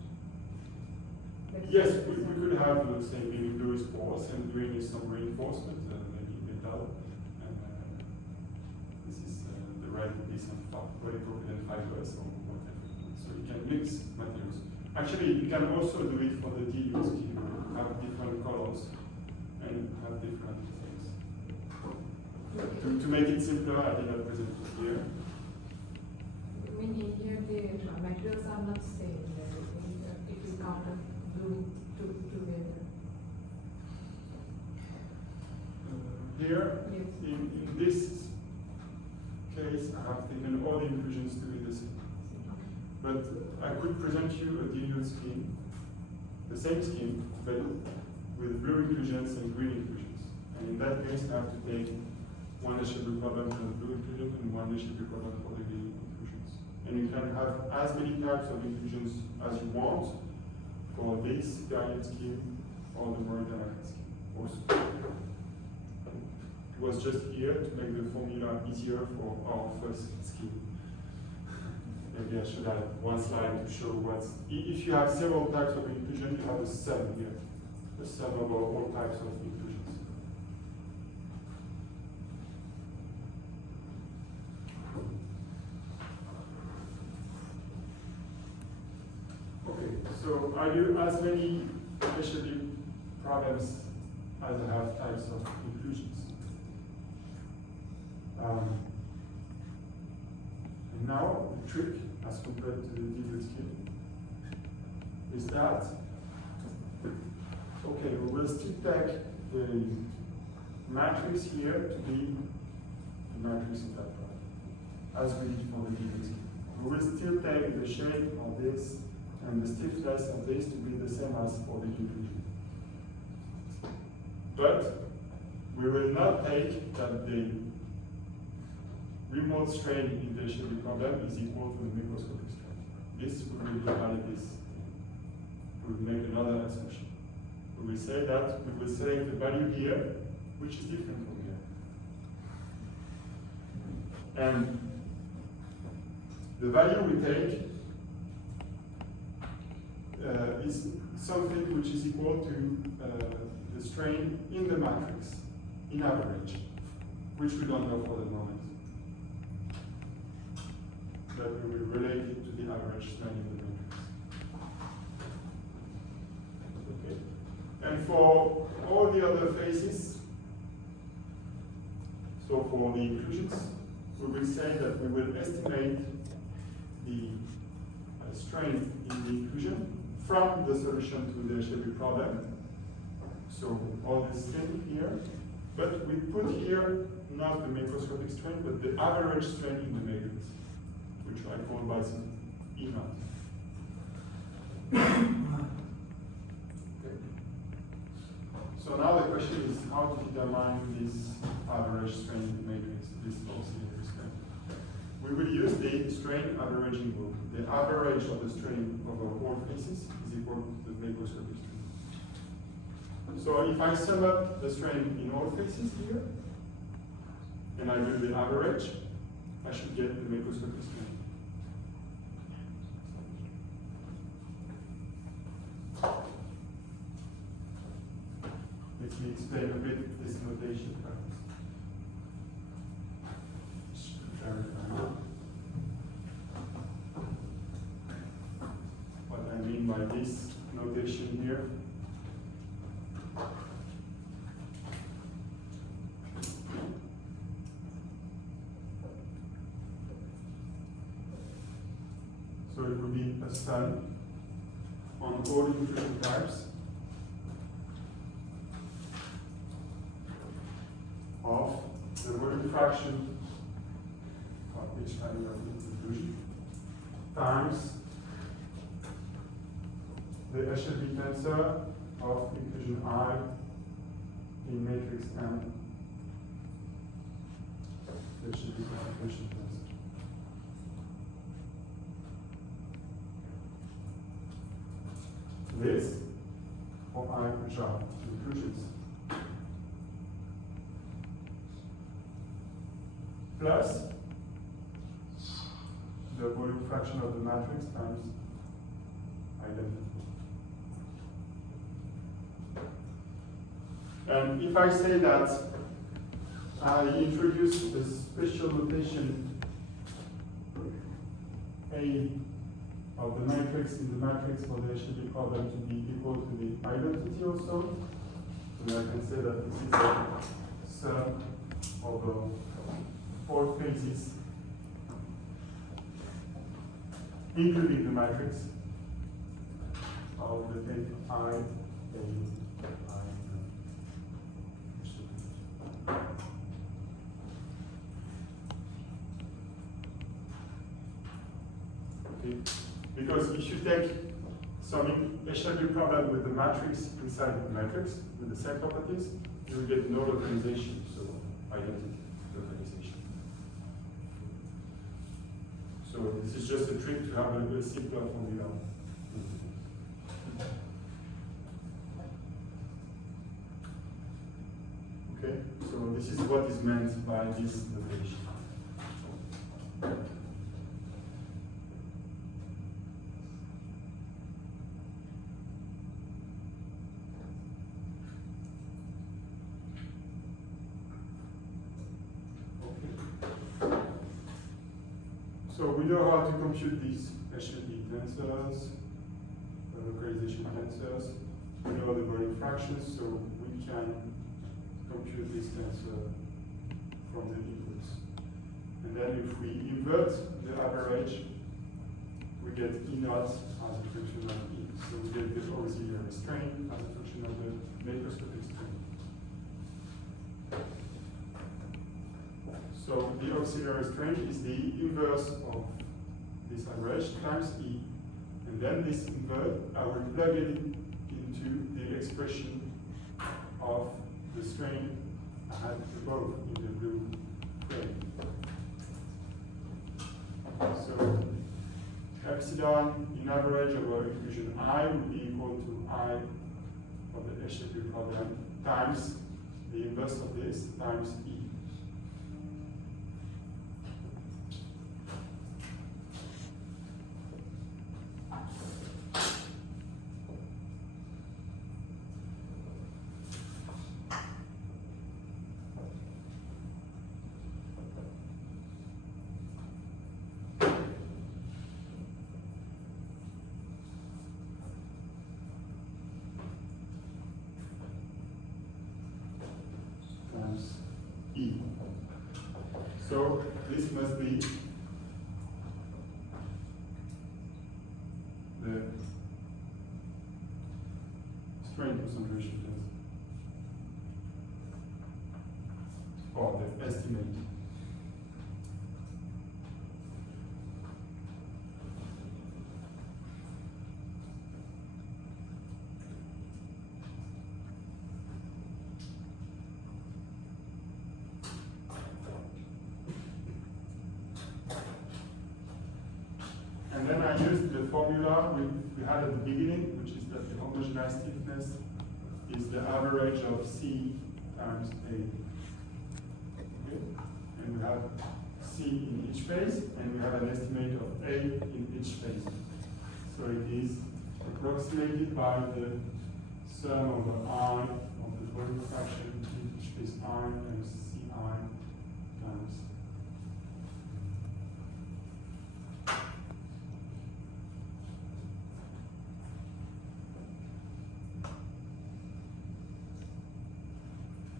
Yes, we could have, let's say, maybe blue is porous and green is some reinforcement, maybe metal, and this is the red would be some polypropylene fibers or whatever. So you can mix materials. Actually, you can also do it for the DU scheme, have different colors and have different things. To make it simpler, I did not present it here. I mean, in here, the materials are not same. If you count them blue together. Here, Yes. in this case, I have taken all the inclusions to be the same. But I could present you a dilute scheme, the same scheme, but with blue inclusions and green inclusions. And in that case, I have to take one HW problem for the blue inclusion and one HW problem for the green inclusions. And you can have as many types of inclusions as you want for this variant scheme or the Morita-Naka scheme also. It was just here to make the formula easier for our first scheme. Maybe I should add one slide to show what's, if you have several types of inclusion, you have a sum here, a sum of all types of inclusions. Okay, so I do as many HW problems as I have types of inclusions. And now the trick, as compared to the dilute scheme, is that, okay, we will still take the matrix here to be the matrix of that problem, as we did for the dilute scheme. We will still take the shape of this and the stiffness of this to be the same as for the inclusion. But we will not take that the remote strain in the HW problem is equal to the microscopic strain. This will be like this. We will make another assumption. We will say that we will select the value here, which is different from here. And the value we take is something which is equal to the strain in the matrix, in average, which we don't know for the moment. But we will relate it to the average strain in the matrix. Okay. And for all the other phases, so for the inclusions, we will say that we will estimate the strain in the inclusion from the solution to the HW problem. So all this thing here, but we put here not the microscopic strain, but the average strain in the matrix, which I call by some E naught. Okay. So now the question is how to determine this average strain in the matrix, this auxiliary strain. We will use the strain averaging rule. The average of the strain over all phases is equal to the microscopic strain. So if I sum up the strain in all phases here, and I do the average, I should get the microscopic strain. me explain a bit this notation perhaps. What I mean by this notation here. So it would be a sum on all inclusion types of the volume fraction of each value of inclusion times the Eshelby tensor of inclusion I in matrix M. The Eshelby concentration tensor. This for I which are inclusions. Plus the volume fraction of the matrix times identity. And if I say that I introduce a special notation A of the matrix in the matrix for the Eshelby problem to be equal to the identity also, then I can say that this is a sum of all phases including the matrix of the thing I, A, I, okay. Because if you take some Eshelby problem with the matrix inside the matrix with the same properties, you will get no localization, so identity localization. So this is just a trick to have a simpler formula. Okay, so this is what is meant by this notation. So we know how to compute these Eshelby tensors, the localization tensors. We know the volume fractions, so we can compute this tensor from the inputs. And then if we invert the average, we get E naught as a function of E. So we get the auxiliary strain as a function of the macroscopic strain. So the auxiliary strain is the inverse of this average times E. And then this invert, I will plug it into the expression of the strain I had above in the blue frame. So epsilon in average over inclusion I will be equal to I of the Eshelby problem times the inverse of this times E. E. So this must be the strain concentration test, or the estimate. And then I used the formula we had at the beginning, which is that the homogenized stiffness is the average of C times A. Okay? And we have C in each phase, and we have an estimate of A in each phase. So it is approximated by the sum of the I of the volume fraction, which is I times Ci times.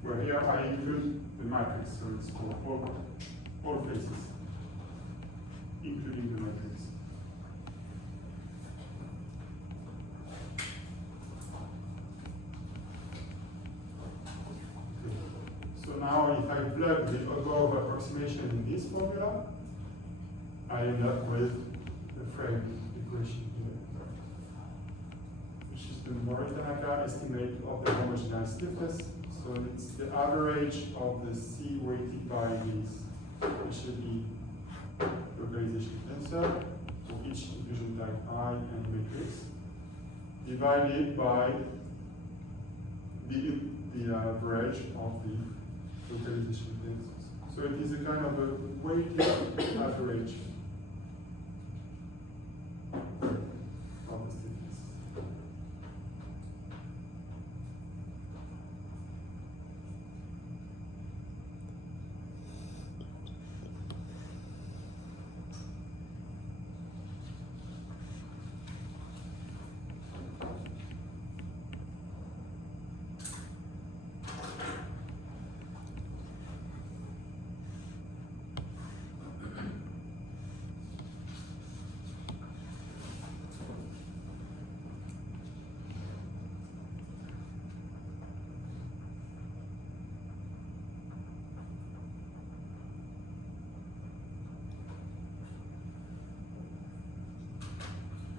Where here I include the matrix, so it's for all cases, including the matrix. Okay. So now if I plug the above approximation in this formula, I end up with the frame equation here, which is the Morita-Tanaka estimate of the homogeneous stiffness. So it's the average of the C weighted by this HLE localization tensor for each inclusion type I and matrix, divided by the average of the localization tensors. So it is a kind of a weighted average of the stiffness.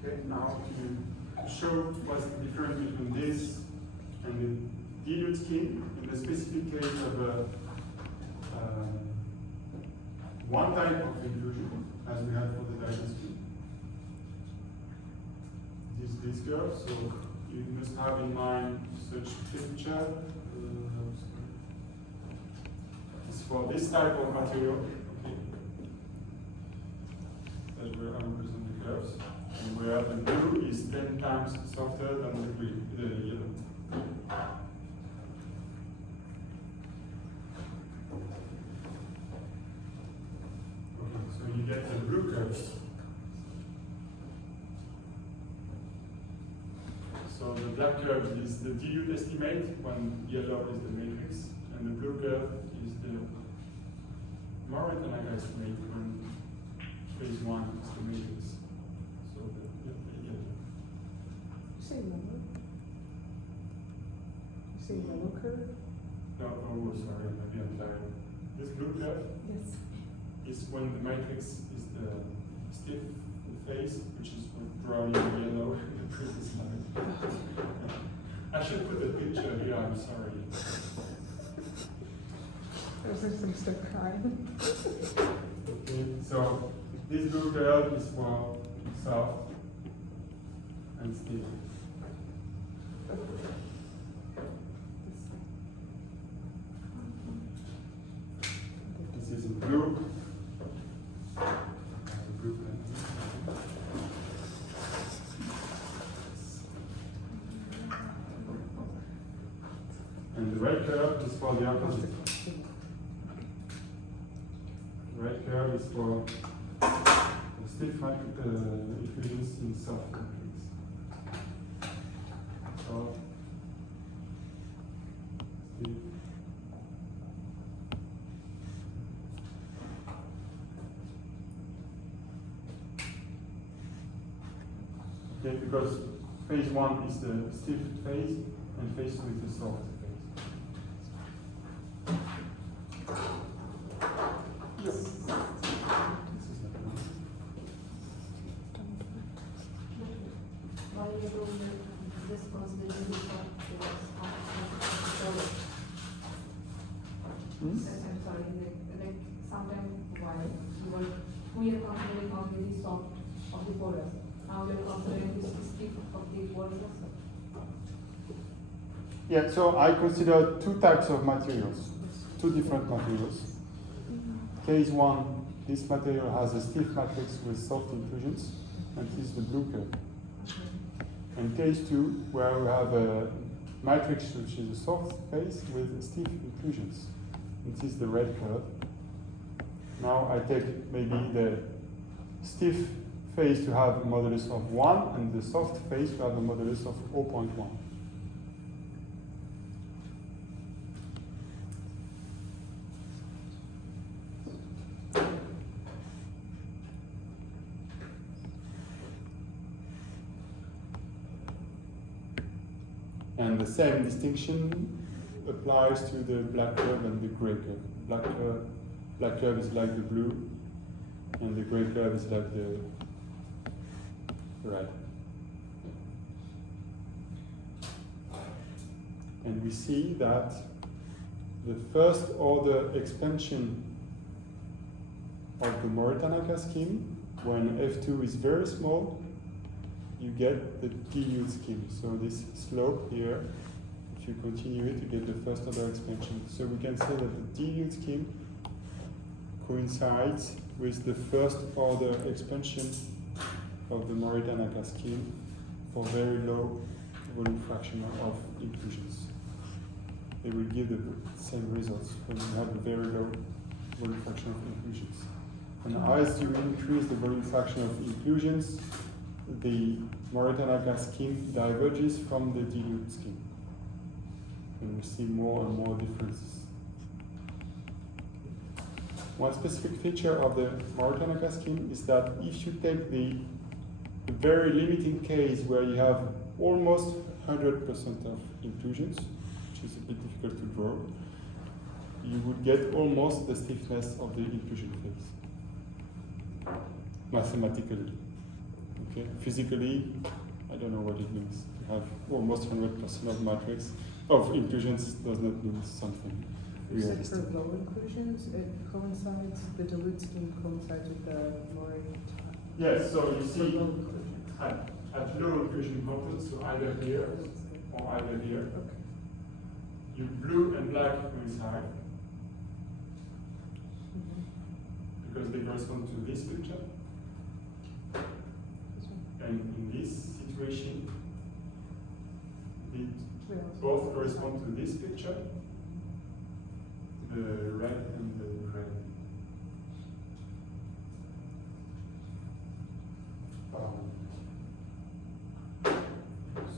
Okay, now to show what's the difference between this and the dilute scheme, in the specific case of one type of inclusion, as we had for the dilute scheme. This curve, so you must have in mind such picture. It's for this type of material, okay, that where I represent the curves. And where the blue is 10 times softer than the green, the yellow. Okay, so you get the blue curves. So the black curve is the dilute estimate when yellow is the matrix, and the blue curve is the Morita-Tanaka estimate when phase 1 is the matrix. Say yellow. You say yellow curve? No, oh, sorry, maybe I'm tired. This blue curve Yes. is when the matrix is the stiff phase, which is drawn in yellow in the previous slide. I should put a picture here, I'm sorry. There's some stuff crying. Okay, so this blue curve is for soft and stiff. This is in blue. Blue pen. And the red curve is for the opposite. The red curve is for the stiff effusions in soft countries. Soft, stiff. Okay, because phase 1 is the stiff phase and phase 2 is the soft phase. Yes. This is the one. Why you do this consideration before Hmm? I'm sorry, like sometime while we are considering only the soft of the polars. Now we are considering the stiff of the polars. Yeah, so I consider two types of materials, two different materials. Case 1, this material has a stiff matrix with soft inclusions, and this is the blue curve. And case 2, where we have a matrix which is a soft face with stiff inclusions. This is the red curve. Now I take maybe the stiff face to have a modulus of 1 and the soft face to have a modulus of 0.1. And the same distinction applies to the black curve and the gray curve. Black curve is like the blue, and the gray curve is like the red. And we see that the first order expansion of the Maury-Tanaka scheme, when F2 is very small, you get the dilute scheme. So this slope here, if you continue it, you get the first order expansion. So we can say that the dilute scheme coincides with the first order expansion of the Maury-Tanaka scheme for very low volume fraction of inclusions. They will give the same results when you have a very low volume fraction of inclusions. And as you increase the volume fraction of inclusions, the Maury-Tanaka scheme diverges from the dilute scheme. And we see more and more differences. One specific feature of the Maury-Tanaka scheme is that if you take the very limiting case where you have almost 100% of inclusions, which is a bit difficult to draw, you would get almost the stiffness of the inclusion phase, mathematically. Okay? Physically, I don't know what it means. You have almost 100% of matrix of inclusions does not mean something You said realistic. for low inclusions, it coincides, the dilute scheme coincides with the Maury. Yes, so you For see low inclusions. at low inclusion content, so either here or either here, Okay. you blue and black coincide Mhm. because they correspond to this picture. This one. And in this situation, it We also- both correspond to this picture, the red and the red.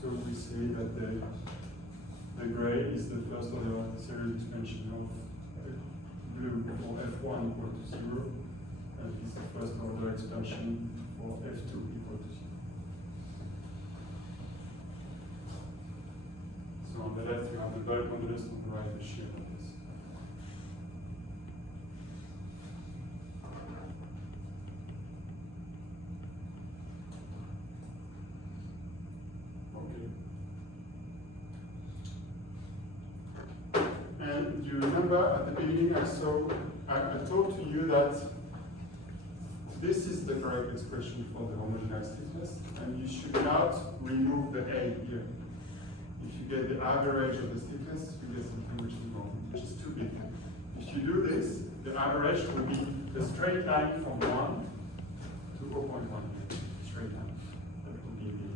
So we say that the gray is the first order series expansion of blue for F1 equal to 0, and is the first order expansion for F2 equal to 0. So on the left you have the bulk modulus, on the right the shear modulus. Okay. And do you remember at the beginning I told to you that this is the correct expression for the homogeneous stiffness, and you should not remove the A here. If you get the average of the stiffness, you get something which is wrong, which is too big. If you do this, the average will be a straight line from 1 to 0.1. Straight line. That will be the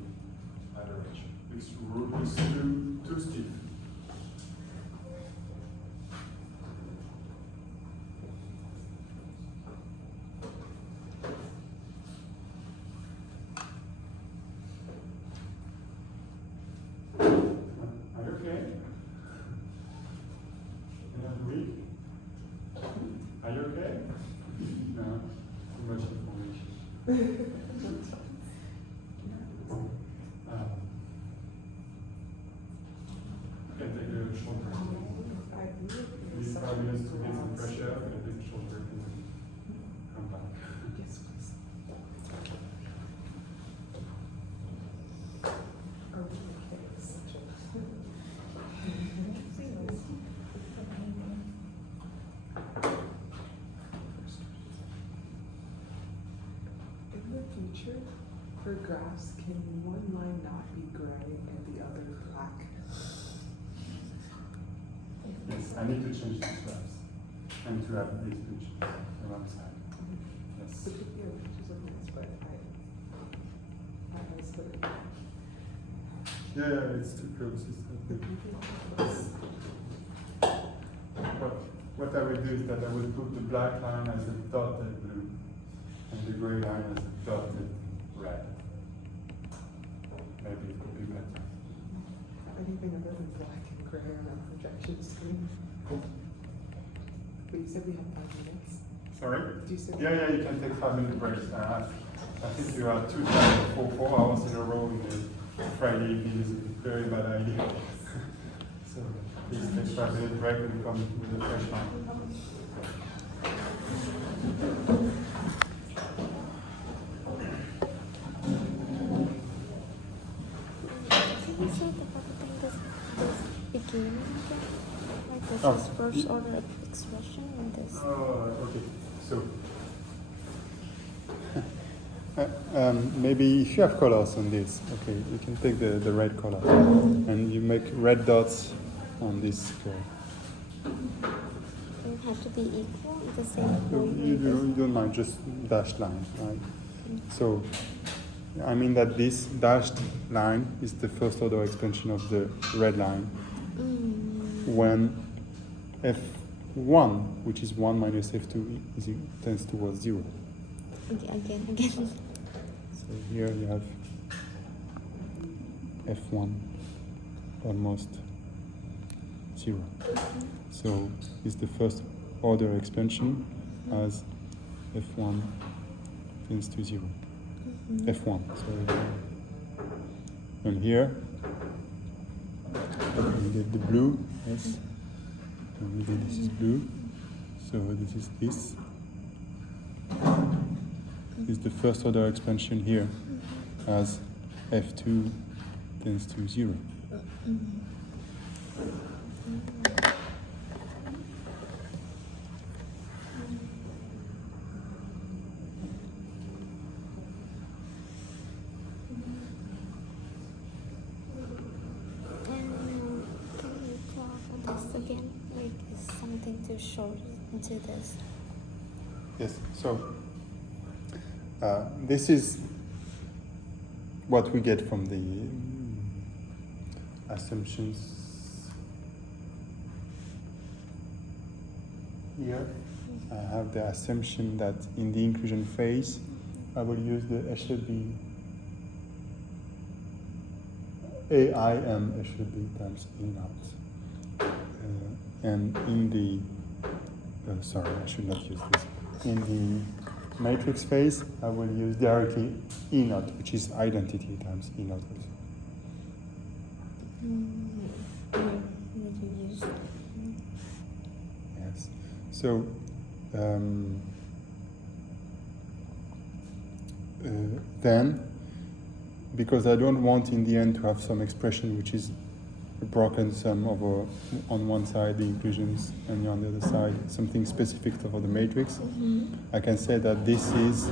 average. Which is too stiff. Are you okay? Weak? Are you okay? No, too much information. You can take a short break. 5 minutes. Maybe 5 minutes to get some fresh air, and take a short break and then come back. Yes, please. Are we okay? Such In the future, for graphs, can one line not be gray and the other black? Yes, I need to change the slabs and to have these pictures alongside. Yes. There could be other pictures of this, but I was the Yeah, it's too close. It's not good. What I will do is that I will put the black line as a dotted blue and the gray line as a dotted red. Maybe it could be better. Anything other than black and gray on our projection screen? But you said we have 5 minutes. Sorry? Did you say? Yeah, you can take 5-minute breaks. I think you are 2 times for 4 hours in a row in the Friday evening is a very bad idea. So please take 5-minute break and come with a fresh mind. Can you say the everything this beginning again? Like this Oh. is first order expression and this. Okay. So maybe if you have colors on this, okay, you can take the red color and you make red dots on this square. They have to be equal, the same So point. you don't mind, just dashed line, right? So I mean that this dashed line is the first order expansion of the red line. When f1, which is 1 minus f2, tends towards 0. Again. So here you have f1 almost 0. So it's the first order expansion as f1 tends to 0. f1, sorry. And here we get the blue, yes. And we get this is blue. So this is this. Is the first order expansion here as f2 tends to 0. And can you draw this again? Like is something to show into this? Yes, so this is what we get from the assumptions here. I have the assumption that in the inclusion phase, I will use the HLB AIM HLB times E naught. And in the, sorry, I should not use this. In the matrix phase, I will use directly E naught, which is identity times E naught. Would you use? Yes. So then, because I don't want in the end to have some expression which is a broken sum over on one side the inclusions and on the other side something specific over the matrix, I can say that this is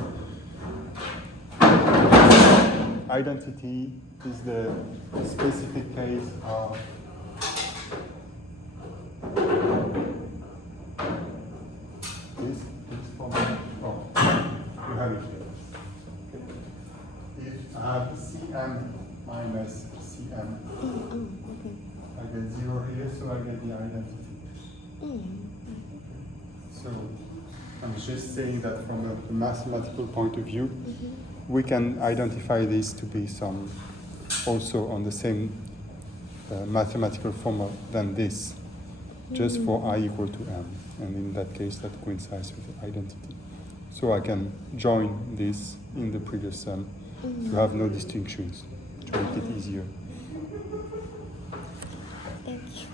identity is the specific case of this formula. Oh, you have it here. If I have Cm minus Cm, Okay. I get 0 here, so I get the identity. So I'm just saying that from a mathematical point of view, we can identify this to be some also on the same mathematical formula than this, just for I equal to m. And in that case, that coincides with the identity. So I can join this in the previous sum to have no distinctions, to make it easier. Thank you.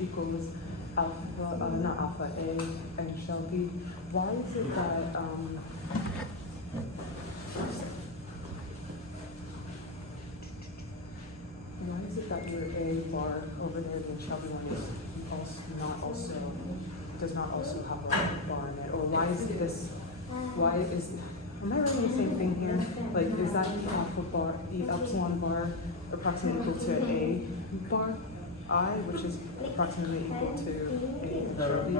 equals alpha, not alpha, A and shall be, why is it that, why is it that your A bar over there, the Shelby one is also does not also have a bar in it? Or why is this, why is, am I writing the same thing here? Like, is that alpha bar, E epsilon bar approximately equal to A bar, I, which is approximately equal to A Shelby?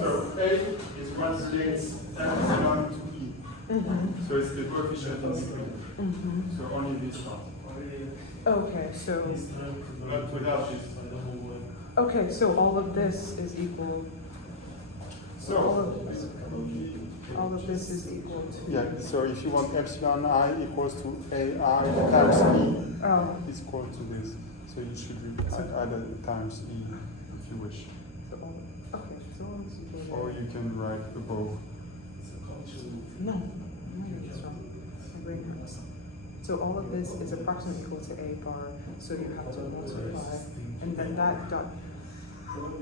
So A is what relates epsilon to E. So it's the coefficient in screen. So only this part. Okay, so, Not without this. okay, so all of this is equal, all of this is equal to. Yeah, so if you want epsilon I equals to AI times E, Oh, is equal to this. So you should add it times E if you wish. so all, okay, so all this is equal. Or you can write above. No, I'm reading this wrong. My brain hurts. So all of this is approximately equal to A bar, so you have to multiply, and then that dot, I Oh, don't know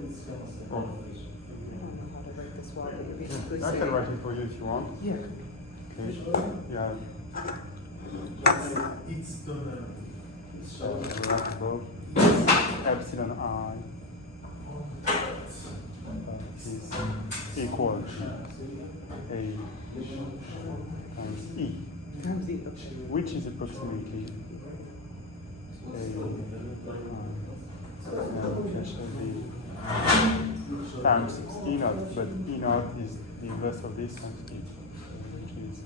how to write this well, but you basically I say. can write it for you if you want. Yeah, Okay. Yeah. It's done. So write above epsilon I is equal to A times E, times E. which is approximately A times E naught, but E naught is the inverse of this times E, which is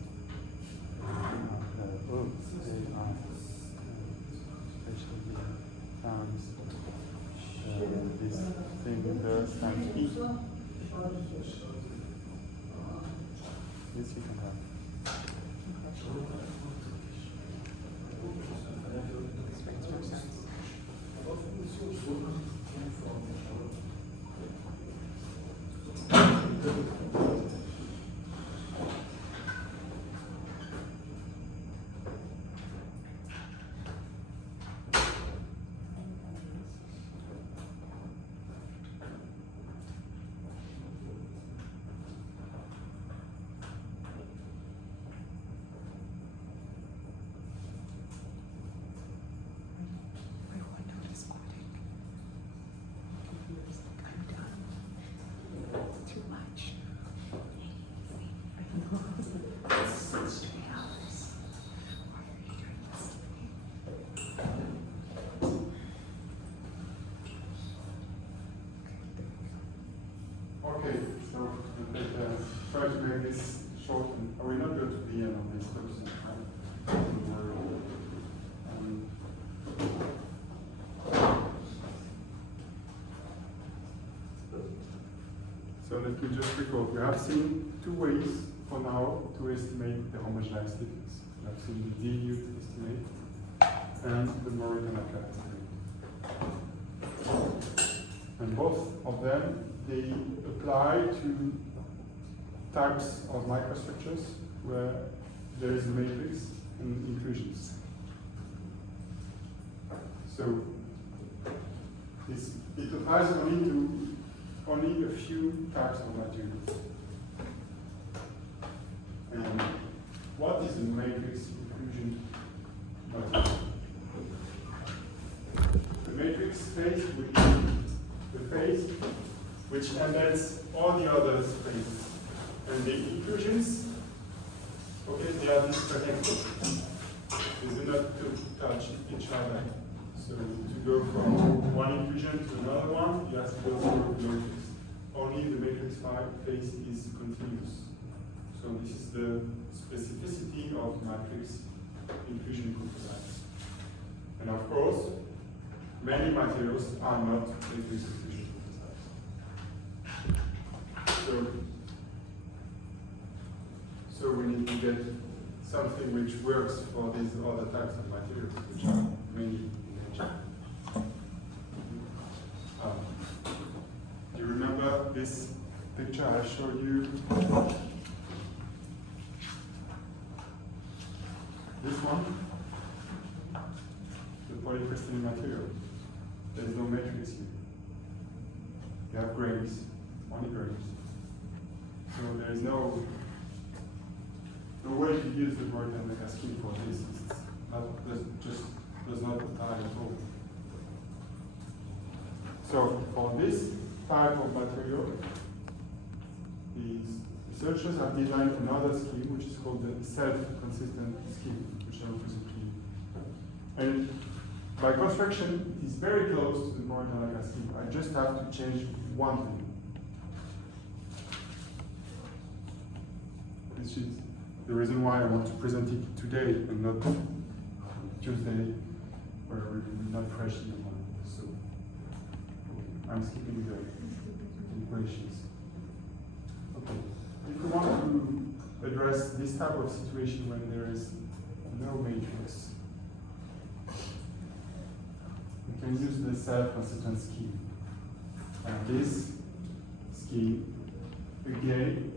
times this thing inverse times E. This you can have. This makes more sense. Wait, what notice quitting? Confused, like I'm done. It's too much. I know. It's 3 hours. Why are you doing this to me? Okay, so try to make this short, and I will not go to the end of this question. Don't worry. So let me just recall, we have seen two ways for now to estimate the homogeneous stiffness. We have seen the DU estimate and the Morrison-Acker estimate. And both of them, they apply to types of microstructures where there is a matrix and inclusions. So it applies only to only a few types of materials. And what is a matrix inclusion material? The matrix phase would be the phase which embeds all the other spaces. And the inclusions, okay, they are disconnected. They do not touch each other. So to go from one inclusion to another one, you have to go through the matrix. Only the matrix phase is continuous. So this is the specificity of matrix inclusion composites. And of course, many materials are not matrix inclusion composites. So we need to get something which works for these other types of materials, which are many in nature. Do you remember this picture I showed you? This one? The polycrystalline material. you have grains, only grains. So there is no way to use the word Tanaka scheme for this. It's not, just does not apply at all. So for this type of material, the researchers have designed another scheme which is called the self-consistent scheme, which I will present to you. And by construction, it is very close to the Morton-Tanaka scheme. I just have to change one thing. This is the reason why I want to present it today and not Tuesday, where we're not fresh in the mind. So I'm skipping the equations. Okay. If we want to address this type of situation when there is no matrix, we can use the self-consistent scheme. And this scheme, again,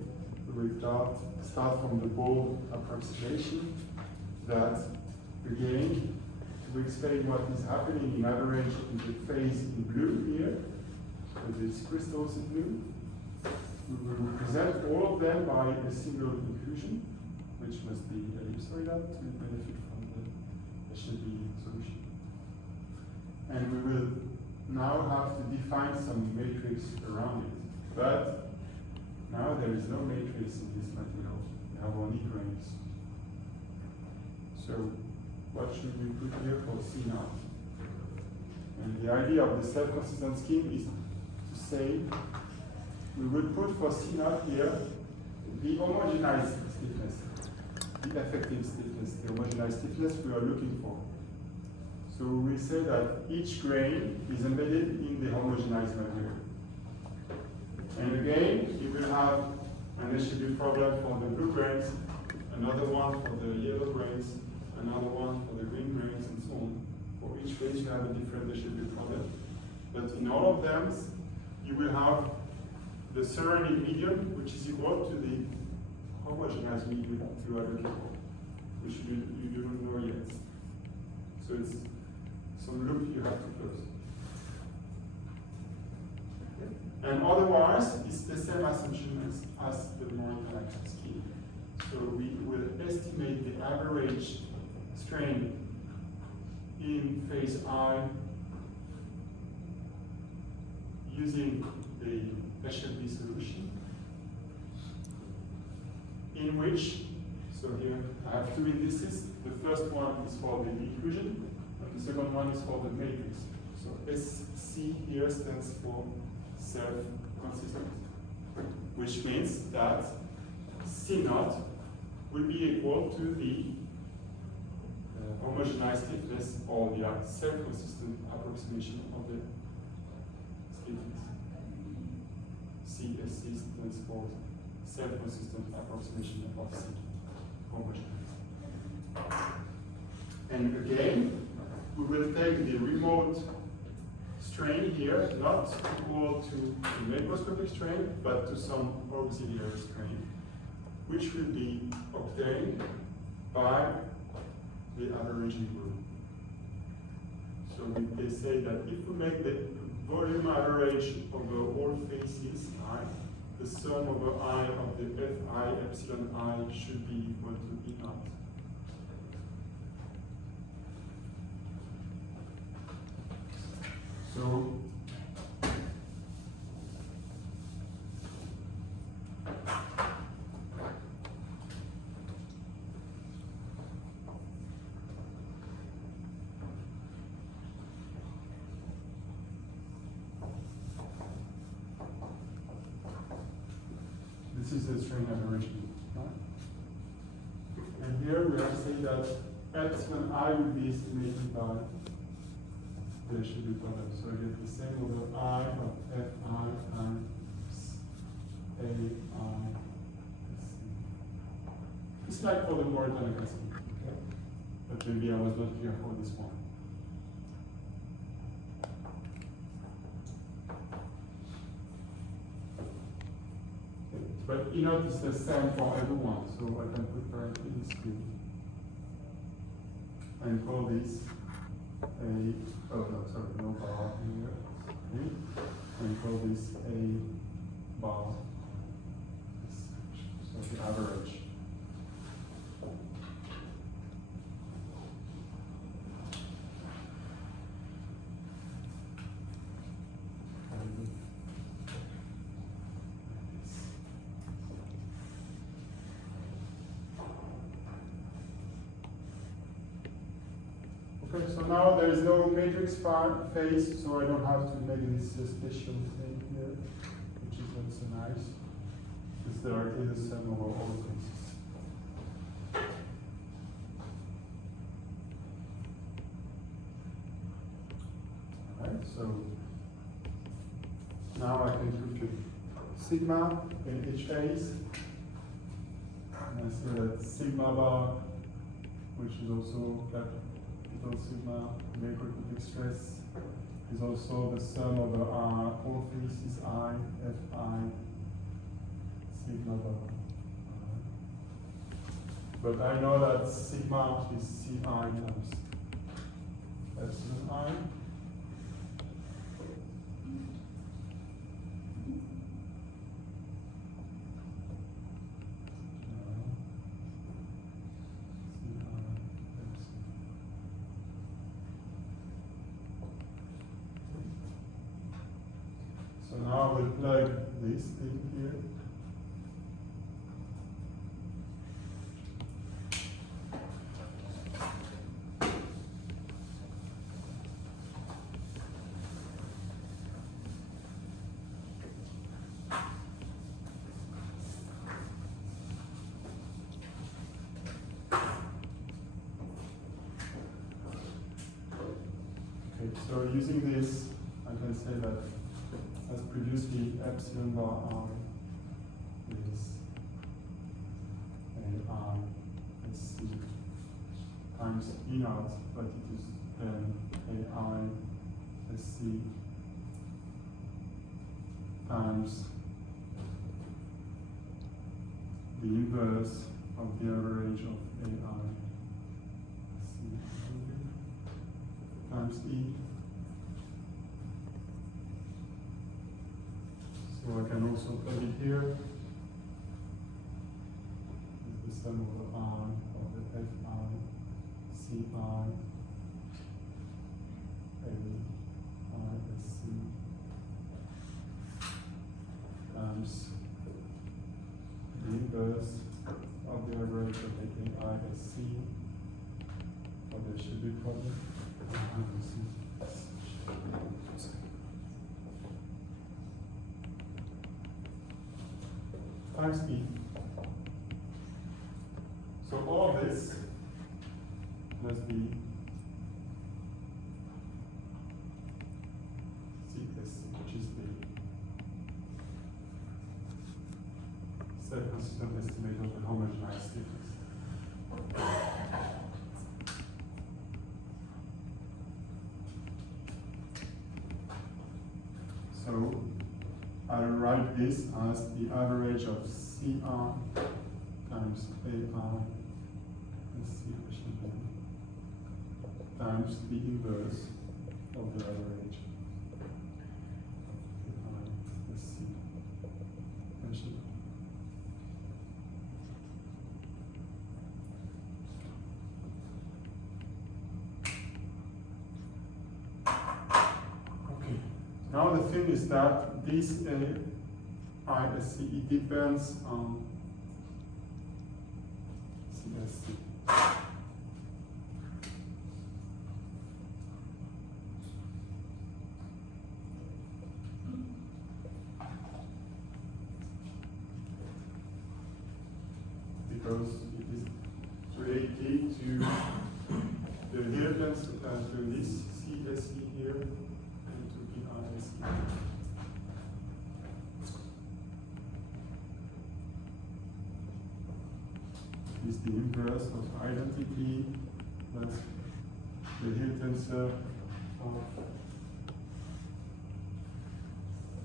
we will start from the bold approximation that, again, to explain what is happening in average in the phase in blue here, with these crystals in blue, we will represent all of them by a single inclusion, which must be ellipsoidal to benefit from the HLB solution. And we will now have to define some matrix around it. But now there is no matrix in this material. We have only grains. So what should we put here for C naught? And the idea of the self-consistent scheme is to say we will put for C naught here the homogenized stiffness, the effective stiffness, the homogenized stiffness we are looking for. So we say that each grain is embedded in the homogenized material. And again, you will have an HLB problem for the blue grains, another one for the yellow grains, another one for the green grains, and so on. For each phase, you have a different HLB problem. But in all of them, you will have the surrounding medium, which is equal to the homogenized medium you are looking for, which you don't know yet. So it's some loop you have to close. And otherwise, it's the same assumption as the Morton-Tanaka scheme. So we will estimate the average strain in phase I using the HLB solution, in which, so here I have two indices. The first one is for the inclusion, and the second one is for the matrix. So SC here stands for self-consistent, which means that C naught will be equal to the homogenized stiffness or the self-consistent approximation of the stiffness. CSC stands for self-consistent approximation of C, homogenized. And again, we will take the remote strain here, not equal to the macroscopic strain, but to some auxiliary strain, which will be obtained by the averaging rule. So they say that if we make the volume average over all phases I, the sum over I of the Fi epsilon I should be equal to E naught. So this is the strain averaging, right? And here we have to say that epsilon I will be estimated by the HLB product. So I get the same over I of Fi times AI. It's like for the Morton-Tanaka scheme, okay? But maybe I was not clear for this one. But you know it's the same for everyone, so I can put parentheses screen and call this a, oh no, sorry, no bar here, okay? And call this A bar. So the average. Okay, so now there is no matrix phase, so I don't have to make this special thing here, which is not so nice. It's directly the sum of all the phases. Alright, so now I can compute sigma in each phase. And I say that sigma bar, which is also capital sigma macroeconomic stress, is also the sum of the all phases I, Fi, sigma bar. But I know that sigma is Ci times epsilon I. So now I will plug this thing here. Okay, so using this, I can say that as previously, epsilon bar R is AI SC times E naught, but it is then AI SC times the inverse of the average of AI SC times E. So I can also plug it here. It's the sum of the I of the Fi, Ci, SC times the inverse of the average of the SC. Or there should be problem. Times E. So all of this must be CSC, which is the self-consistent estimate of the homogenized difference. So I'll write this as the average of Ci times AI times the inverse of the average Okay. Now the thing is that this ISC, it depends on CSC. Because it is related to the inheritance to this CSC here and to the ISC. Is the inverse of identity plus the inheritance of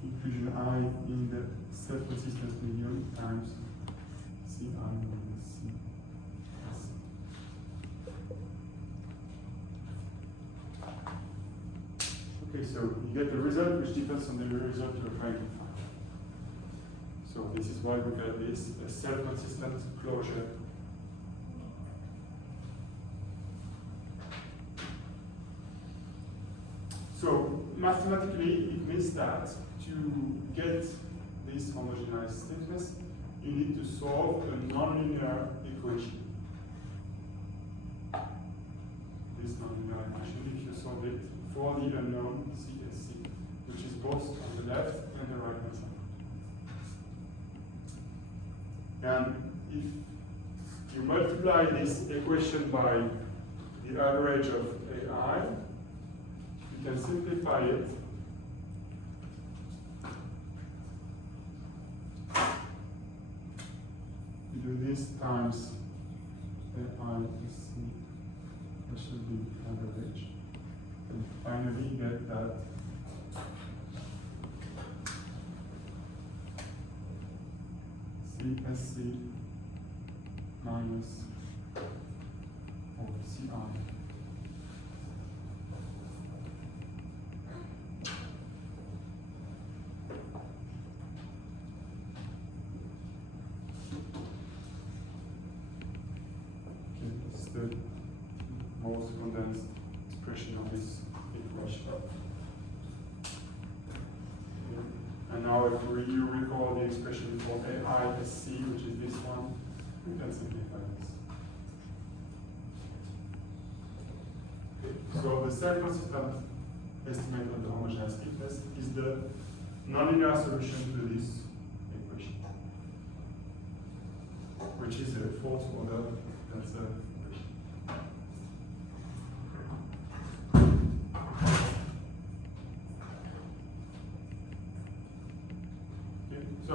inclusion I in the self-consistent medium times Ci minus C. Okay, so you get the result which depends on the result you're trying to find. So this is why we get this a self-consistent closure. So mathematically, it means that to get this homogeneous stiffness, you need to solve a nonlinear equation. This nonlinear equation, if you solve it for the unknown CSC, which is both on the left and the right hand side. And if you multiply this equation by the average of AI, you can simplify it. You do this times AI is C, that should be average. And finally get that CSC minus or CI. This is the most condensed expression of this equation. And now if you recall the expression for AI as C, which is this one, we can simplify this. Okay. So the self-consistent estimate of the homogeneous stiffness is the nonlinear solution to this equation, which is a fourth order tensor equation. Okay. So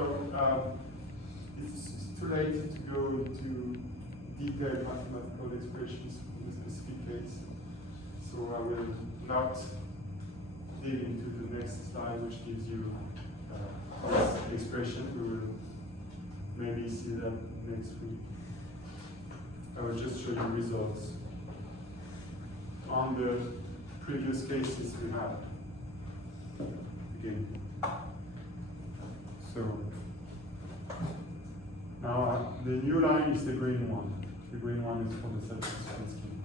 it's too late to go into detailed mathematical expressions in a specific case. So I will not dig into the next slide, which gives you this expression. We will maybe see them next week. I will just show you results on the previous cases we had. Again. So now the new line is the green one. The green one is for the self-consistent scheme.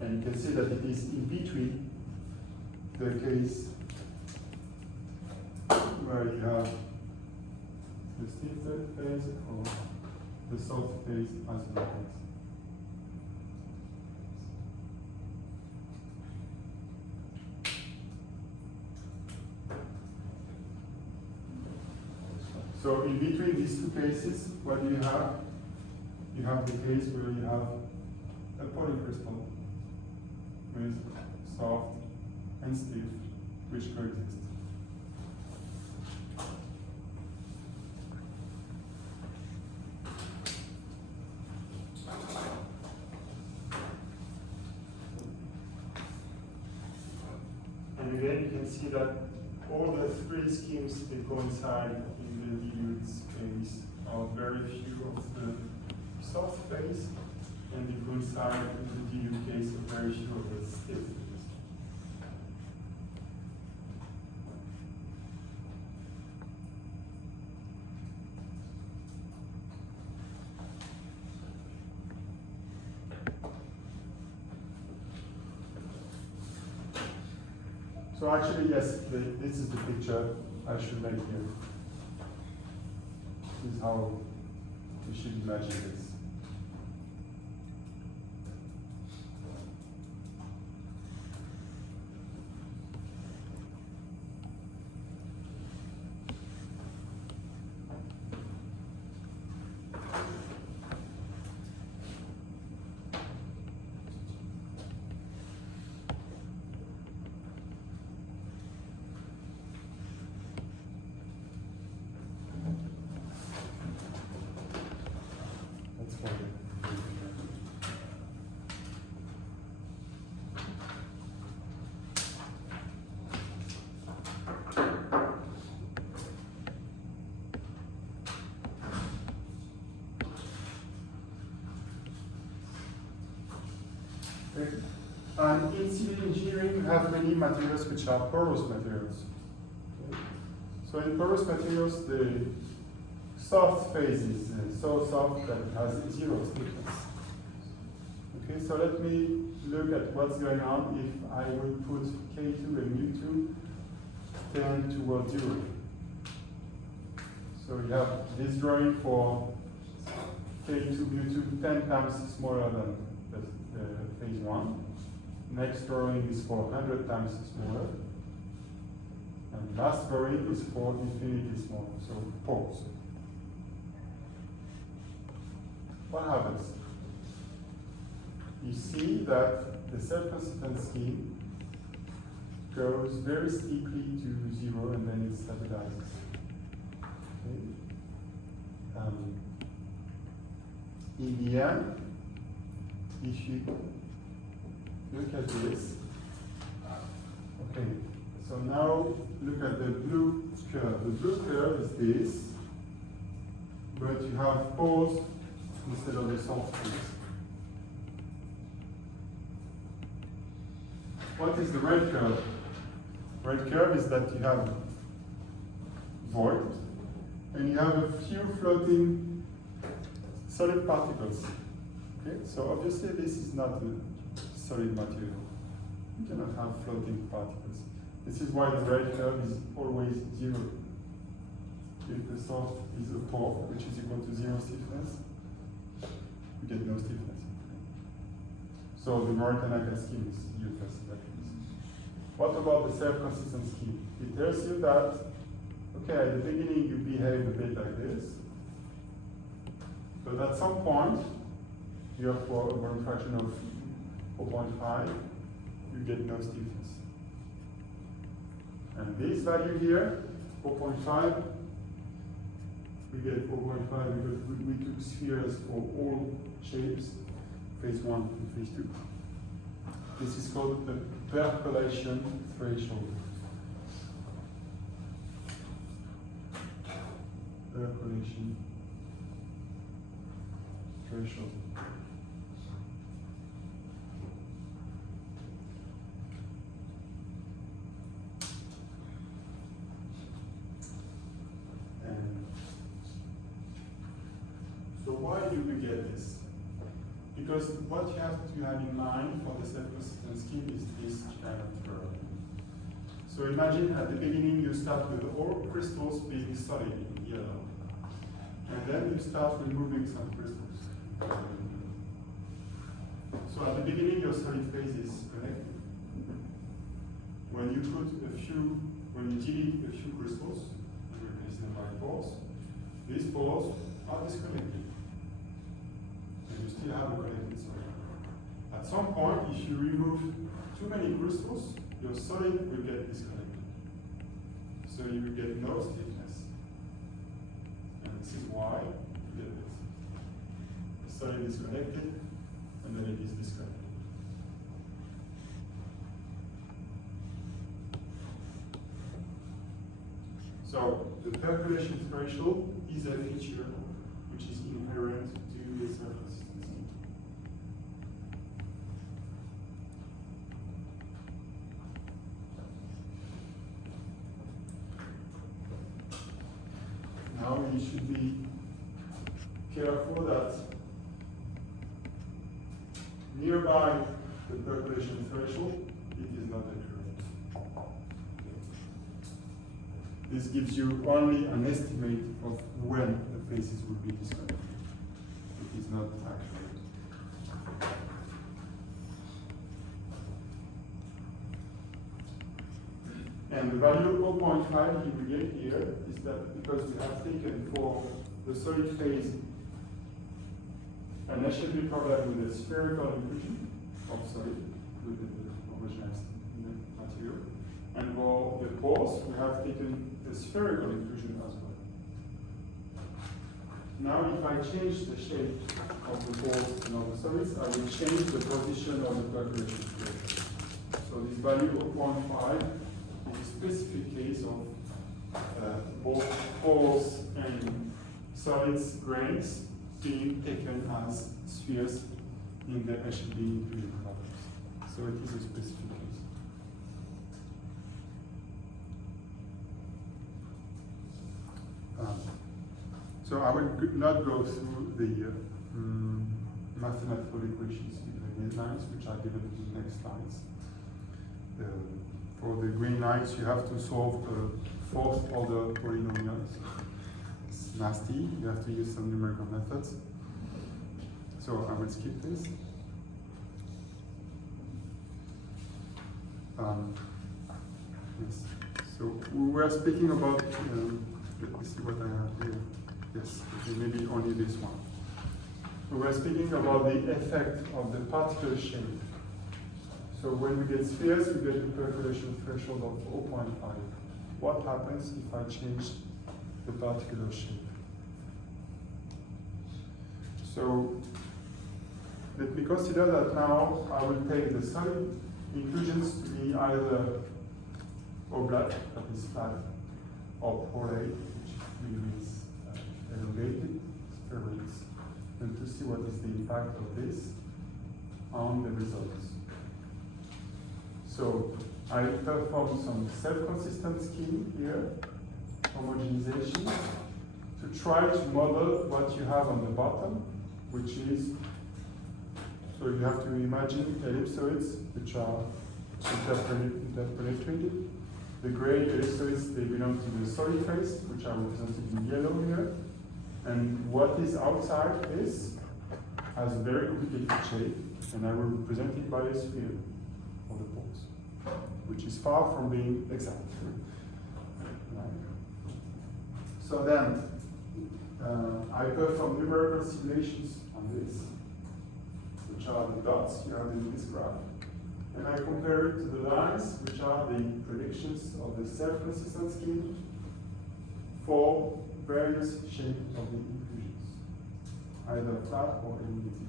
And you can see that it is in between the case where you have the stiff phase or the soft phase as well as. So in between these two cases, what do you have? You have the case where you have a polycrystal with soft and stiff, which coexist. And again, you can see that all the three schemes they coincide in the dilute case are very few of the soft phase, and they coincide in the dilute case of very few of the stiff phase. So actually, yes, this is the picture I should make here. This is how we should imagine this. civil engineering, you have many materials which are porous materials. Okay? So in porous materials, the soft phase is so soft that it has zero stiffness. Okay, so let me look at what's going on if I would put K2 and U2 tend towards 0. So you have this drawing for K2, U2 10 times smaller than the phase 1. Next drawing is for 100 times smaller. And last drawing is for infinity smaller, so pores. What happens? You see that the self-consistent scheme goes very steeply to 0 and then it stabilizes. Okay. In the end, if you look at this, okay, so now look at the blue curve. The blue curve is this, but you have pores instead of the soft phase. What is the red curve? Red curve is that you have void, and you have a few floating solid particles. Okay, so obviously this is not a solid material. You cannot have floating particles. This is why the red curve is always 0. If the soft is a pore, which is equal to 0 stiffness, you get no stiffness. So the Moritz-Tanaka scheme is useless like this. What about the self-consistent scheme? It tells you that, okay, at the beginning you behave a bit like this, but at some point, you have for a Born fraction of 4.5, you get no stiffness. And this value here, 4.5, we get 4.5 because we took spheres for all shapes, phase 1 and phase 2. This is called the percolation threshold. Percolation threshold. And so why do we get this? Because what you have to have in mind for the self-consistent scheme is this kind of curve. So imagine at the beginning you start with all crystals being solid in yellow. And then you start removing some crystals. So at the beginning your solid phase is connected. When you delete a few crystals, and replace them by pores, these pores are disconnected. And you still have a connected solid. At some point, if you remove too many crystals, your solid will get disconnected. So you will get no stiffness. And this is why you get this. The solid is connected, and then it is disconnected. So the percolation threshold is a feature which is inherent to the self-consistent scheme. Now you should be careful that nearby the percolation threshold, it is not accurate. This gives you only an estimate of when the phases will be disconnected. It is not accurate. And the value of 0.5 you will get here is that because we have taken for the solid phase an HLB problem with a spherical inclusion of solid with the homogeneous material. And for the pores, we have taken a spherical inclusion as well. Now, if I change the shape of the pores and of the solids, I will change the position of the percolation threshold. So this value of 0.5 is a specific case of both pores and solids grains being taken as spheres in the HLB inclusion problems. So it is a specific case. So I will not go through the mathematical equations between these lines, which are given in the next slides. For the green lines, you have to solve fourth order polynomials. It's nasty, you have to use some numerical methods. So I will skip this. Yes. So we were speaking about, let me see what I have here. Yes, okay, maybe only this one. We were speaking about the effect of the particle shape. So when we get spheres, we get a percolation threshold of 0.5. What happens if I change the particular shape? So let me consider that now I will take the solid inclusions to be either oblate, that is flat, or prolate, which means elongated spheroids, and to see what is the impact of this on the results. So I perform some self-consistent scheme here, homogenization, to try to model what you have on the bottom, which is, so you have to imagine ellipsoids which are interpenetrated. The gray ellipsoids, they belong to the solid phase, which are represented in yellow here. And what is outside is, has a very complicated shape, and I will represent it by a sphere for the poles, which is far from being exact. So then, I perform numerical simulations on this, which are the dots you have in this graph. And I compare it to the lines, which are the predictions of the self-consistent scheme for various shapes of the inclusions, either flat or elongated.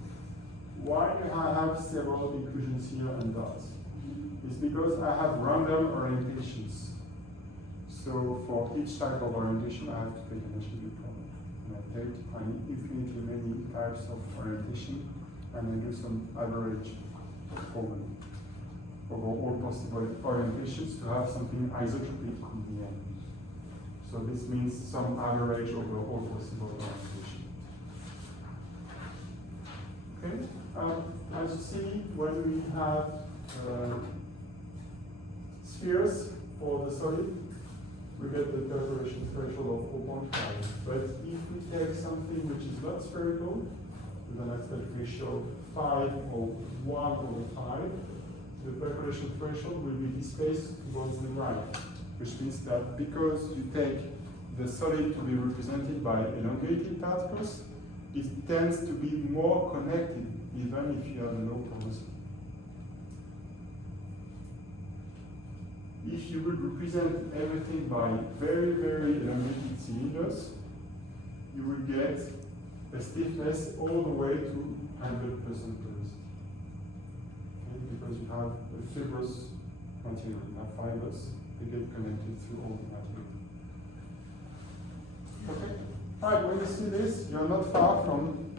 Why do I have several inclusions here and dots? It's because I have random orientations. So for each type of orientation, I have to take an attribute problem. And I take infinitely many types of orientation, and I do some average formula over all possible orientations to have something isotropic in the end. So this means some average over all possible orientation. Okay, as you see, when we have spheres for the solid, we get the percolation threshold of 0.5. But if we take something which is not spherical, with an aspect ratio 5 or 1 over 5, the percolation threshold will be displaced towards the right, which means that because you take the solid to be represented by elongated particles, it tends to be more connected, even if you have a low porosity. If you would represent everything by very, very elongated cylinders, you will get a stiffness all the way to 100% porosity. Okay? Because you have a fibrous material, you have fibers, they get connected through all the material. Okay? Alright, when you see this, you're not far from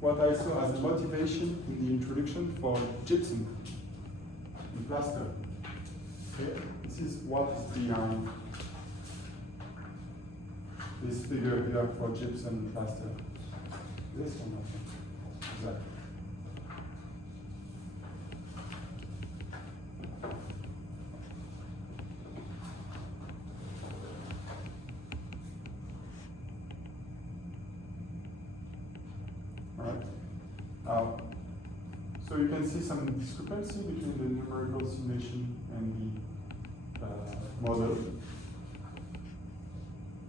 what I saw as a motivation in the introduction for gypsum in plaster. Okay? This is what is behind this figure here for gypsum and plaster. This one, I think. Exactly. Alright. So you can see some discrepancy between the numerical simulation and the model.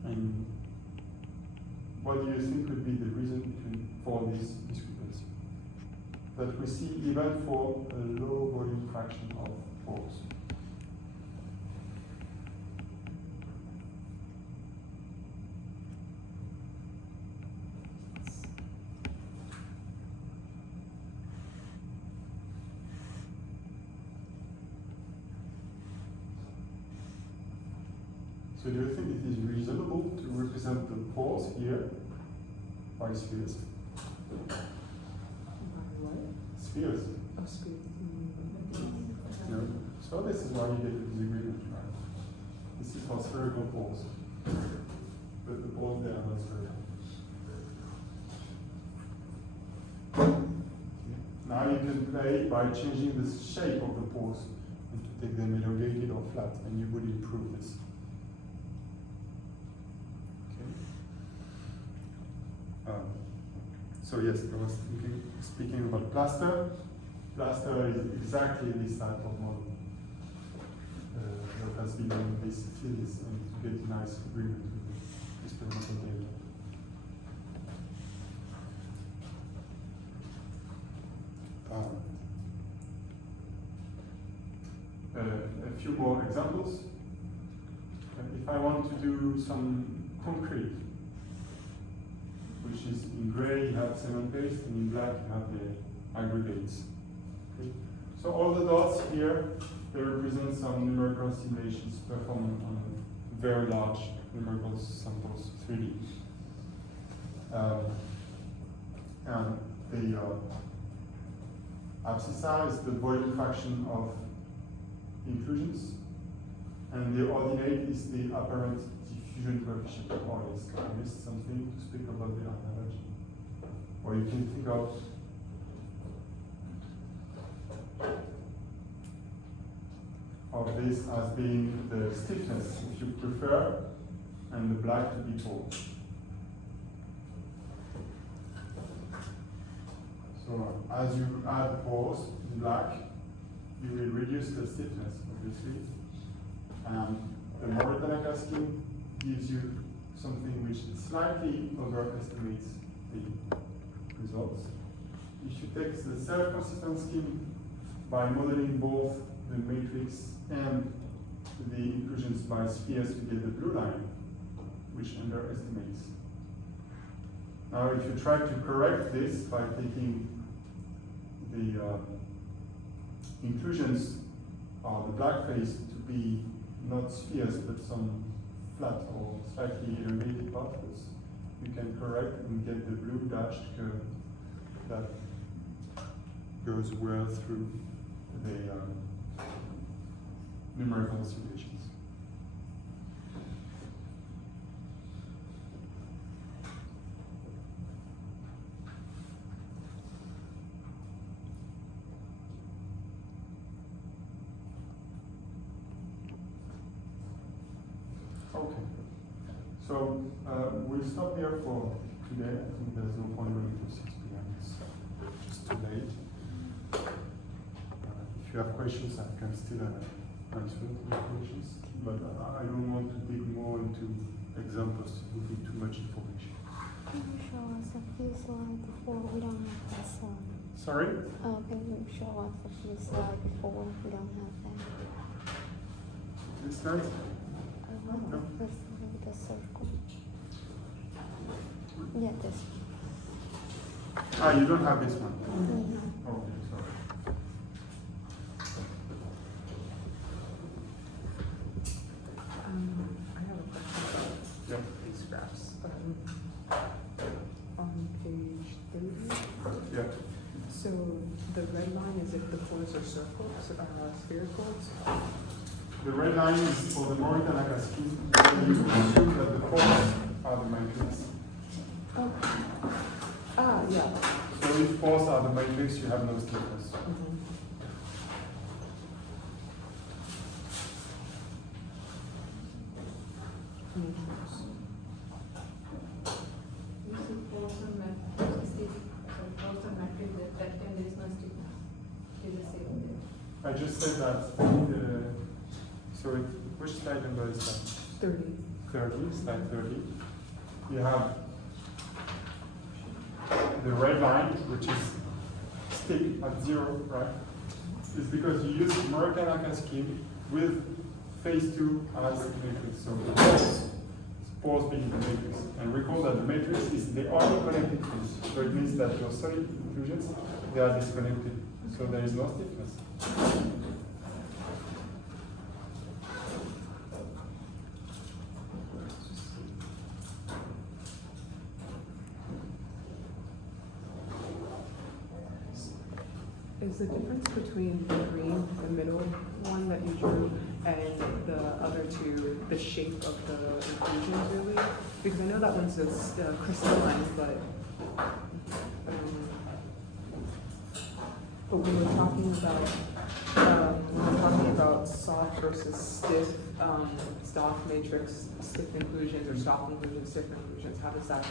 And what do you think would be the reason for this discrepancy? That we see even for a low volume fraction of pores. So do you think it is reasonable to represent the pores here by spheres? By what? Spheres. Oh, sphere. So this is why you get the disagreement, right? This is for spherical poles. But the poles there are not spherical. Now you can play by changing the shape of the poles and to take them elongated or flat, and you would improve this. Okay. So yes, I was speaking about plaster. Plaster is exactly this type of model that has been in this field and to get nice agreement with experimental data. A few more examples. If I want to do some concrete, which is in gray you have cement paste and in black you have the aggregates. Okay. So all the dots here, they represent some numerical simulations performed on very large numerical samples, 3D. And the abscissa is the volume fraction of inclusions, and the ordinate is the apparent diffusion coefficient, or is I missed something to speak about the analogy. Or you can think of this as being the stiffness, if you prefer, and the black to be tall. So as you add pores in black, you will reduce the stiffness, obviously. And the Morita-Naka scheme gives you something which slightly overestimates the results. If you take the self-consistent scheme by modeling both the matrix and the inclusions by spheres, you get the blue line, which underestimates. Now, if you try to correct this by taking the inclusions or the black face to be not spheres but some flat or slightly elongated particles, you can correct and get the blue dashed curve that goes well through the numerical simulations. Okay, so we'll stop here for today. I think there's no point going to 6 p.m. It's just too late. If you have questions, I can still answer the questions, but I don't want to dig more into examples to give you too much information. Can you show us a few slides before we don't have that slide? Sorry? Can you show us a few slides before we don't have that? This slide? No. The circle. Yeah, this Ah, you don't have this one? one. Okay, sorry. I have a question about Yeah. these graphs. On page 30, Yeah. so the red line is if the pores are circles, sphericals. The red line is for the Morita-Naka scheme. So you assume that the pores are the matrix. Oh. Ah, yeah. So if pores are the matrix, you have no stiffness. Mhm. Matrix. You see Paulson matrix, Paulson matrix, that time there is no stiffness. It is the same there. I just said that. So which slide number is that? 30. 30, slide 30. You have the red line, which is stick at 0, right? It's because you use Morita-Naka scheme with phase 2 as matrix. So pores being the matrix. And recall that the matrix is the only connected phase. So it means that your solid inclusions, they are disconnected. So there is no stiffness. Is the difference between the green, the middle one that you drew and the other two, the shape of the inclusions really? Because I know that one says crystalline, but when we're talking about soft versus stiff, soft matrix, stiff inclusions, or soft inclusions, stiff inclusions, how does that?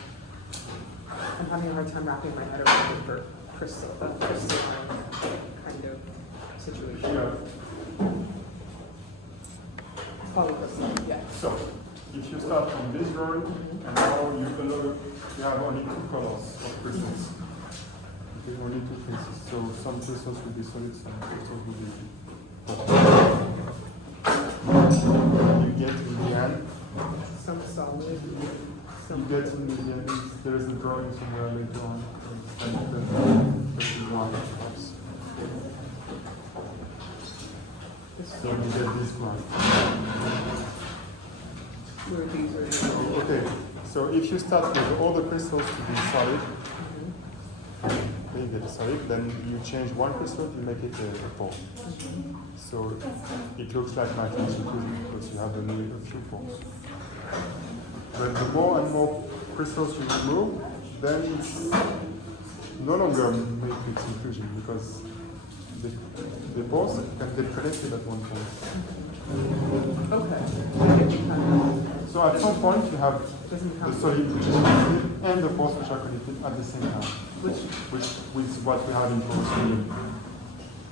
I'm having a hard time wrapping my head around it for crystalline kind of situation. Yeah. Polycrystalline, yeah. So, if you start from this drawing, and now you have only two colors of crystals. Okay, only two faces. So some crystals will be solid, some crystals will be you get in the end. Some solid, You some. get in the end. There is a drawing somewhere later on. And the one perhaps. So you get this one. Where these are. Okay. So if you start with all the crystals to be solid, you get a solid, then you change one crystal, you make it a pole. So it looks like matrix inclusion because you have only a few poles. But the more and more crystals you remove, then it's no longer matrix inclusion because the poles can get connected at one point. Okay. So at some point you have Doesn't the count. solid which is connected and the poles which are connected at the same time. Which, Which is what we have in porous medium.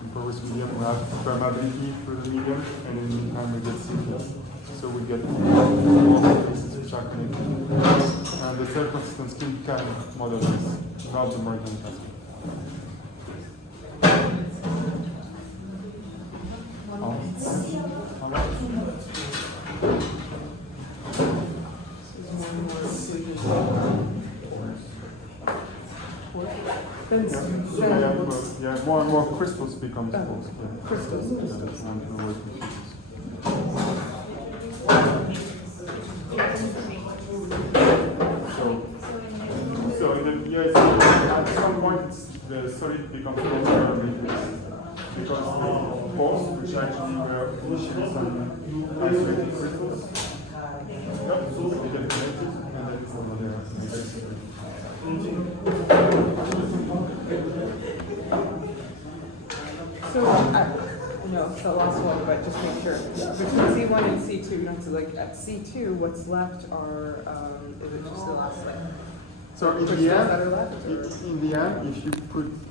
In porous medium, we have permeability through the medium, and in the meantime, we get stiffness. So we get all the pieces which are connected. And the self-consistent skin can model this, not the Morgan plastic. then, Yeah, more and more crystals become Oh, poles. Yeah. crystals. Yeah, that's one to avoid confusions. So at some point the solid becomes closer matrix because the poles, which actually were initially some isolated crystals, yep, so they get connected and then it's another matrix. So, no, the last one, but just make sure. Between C1 and C2, not to like, at C2, what's left are, is it just the last, like, So in crystals the that end, are left? Or? if you put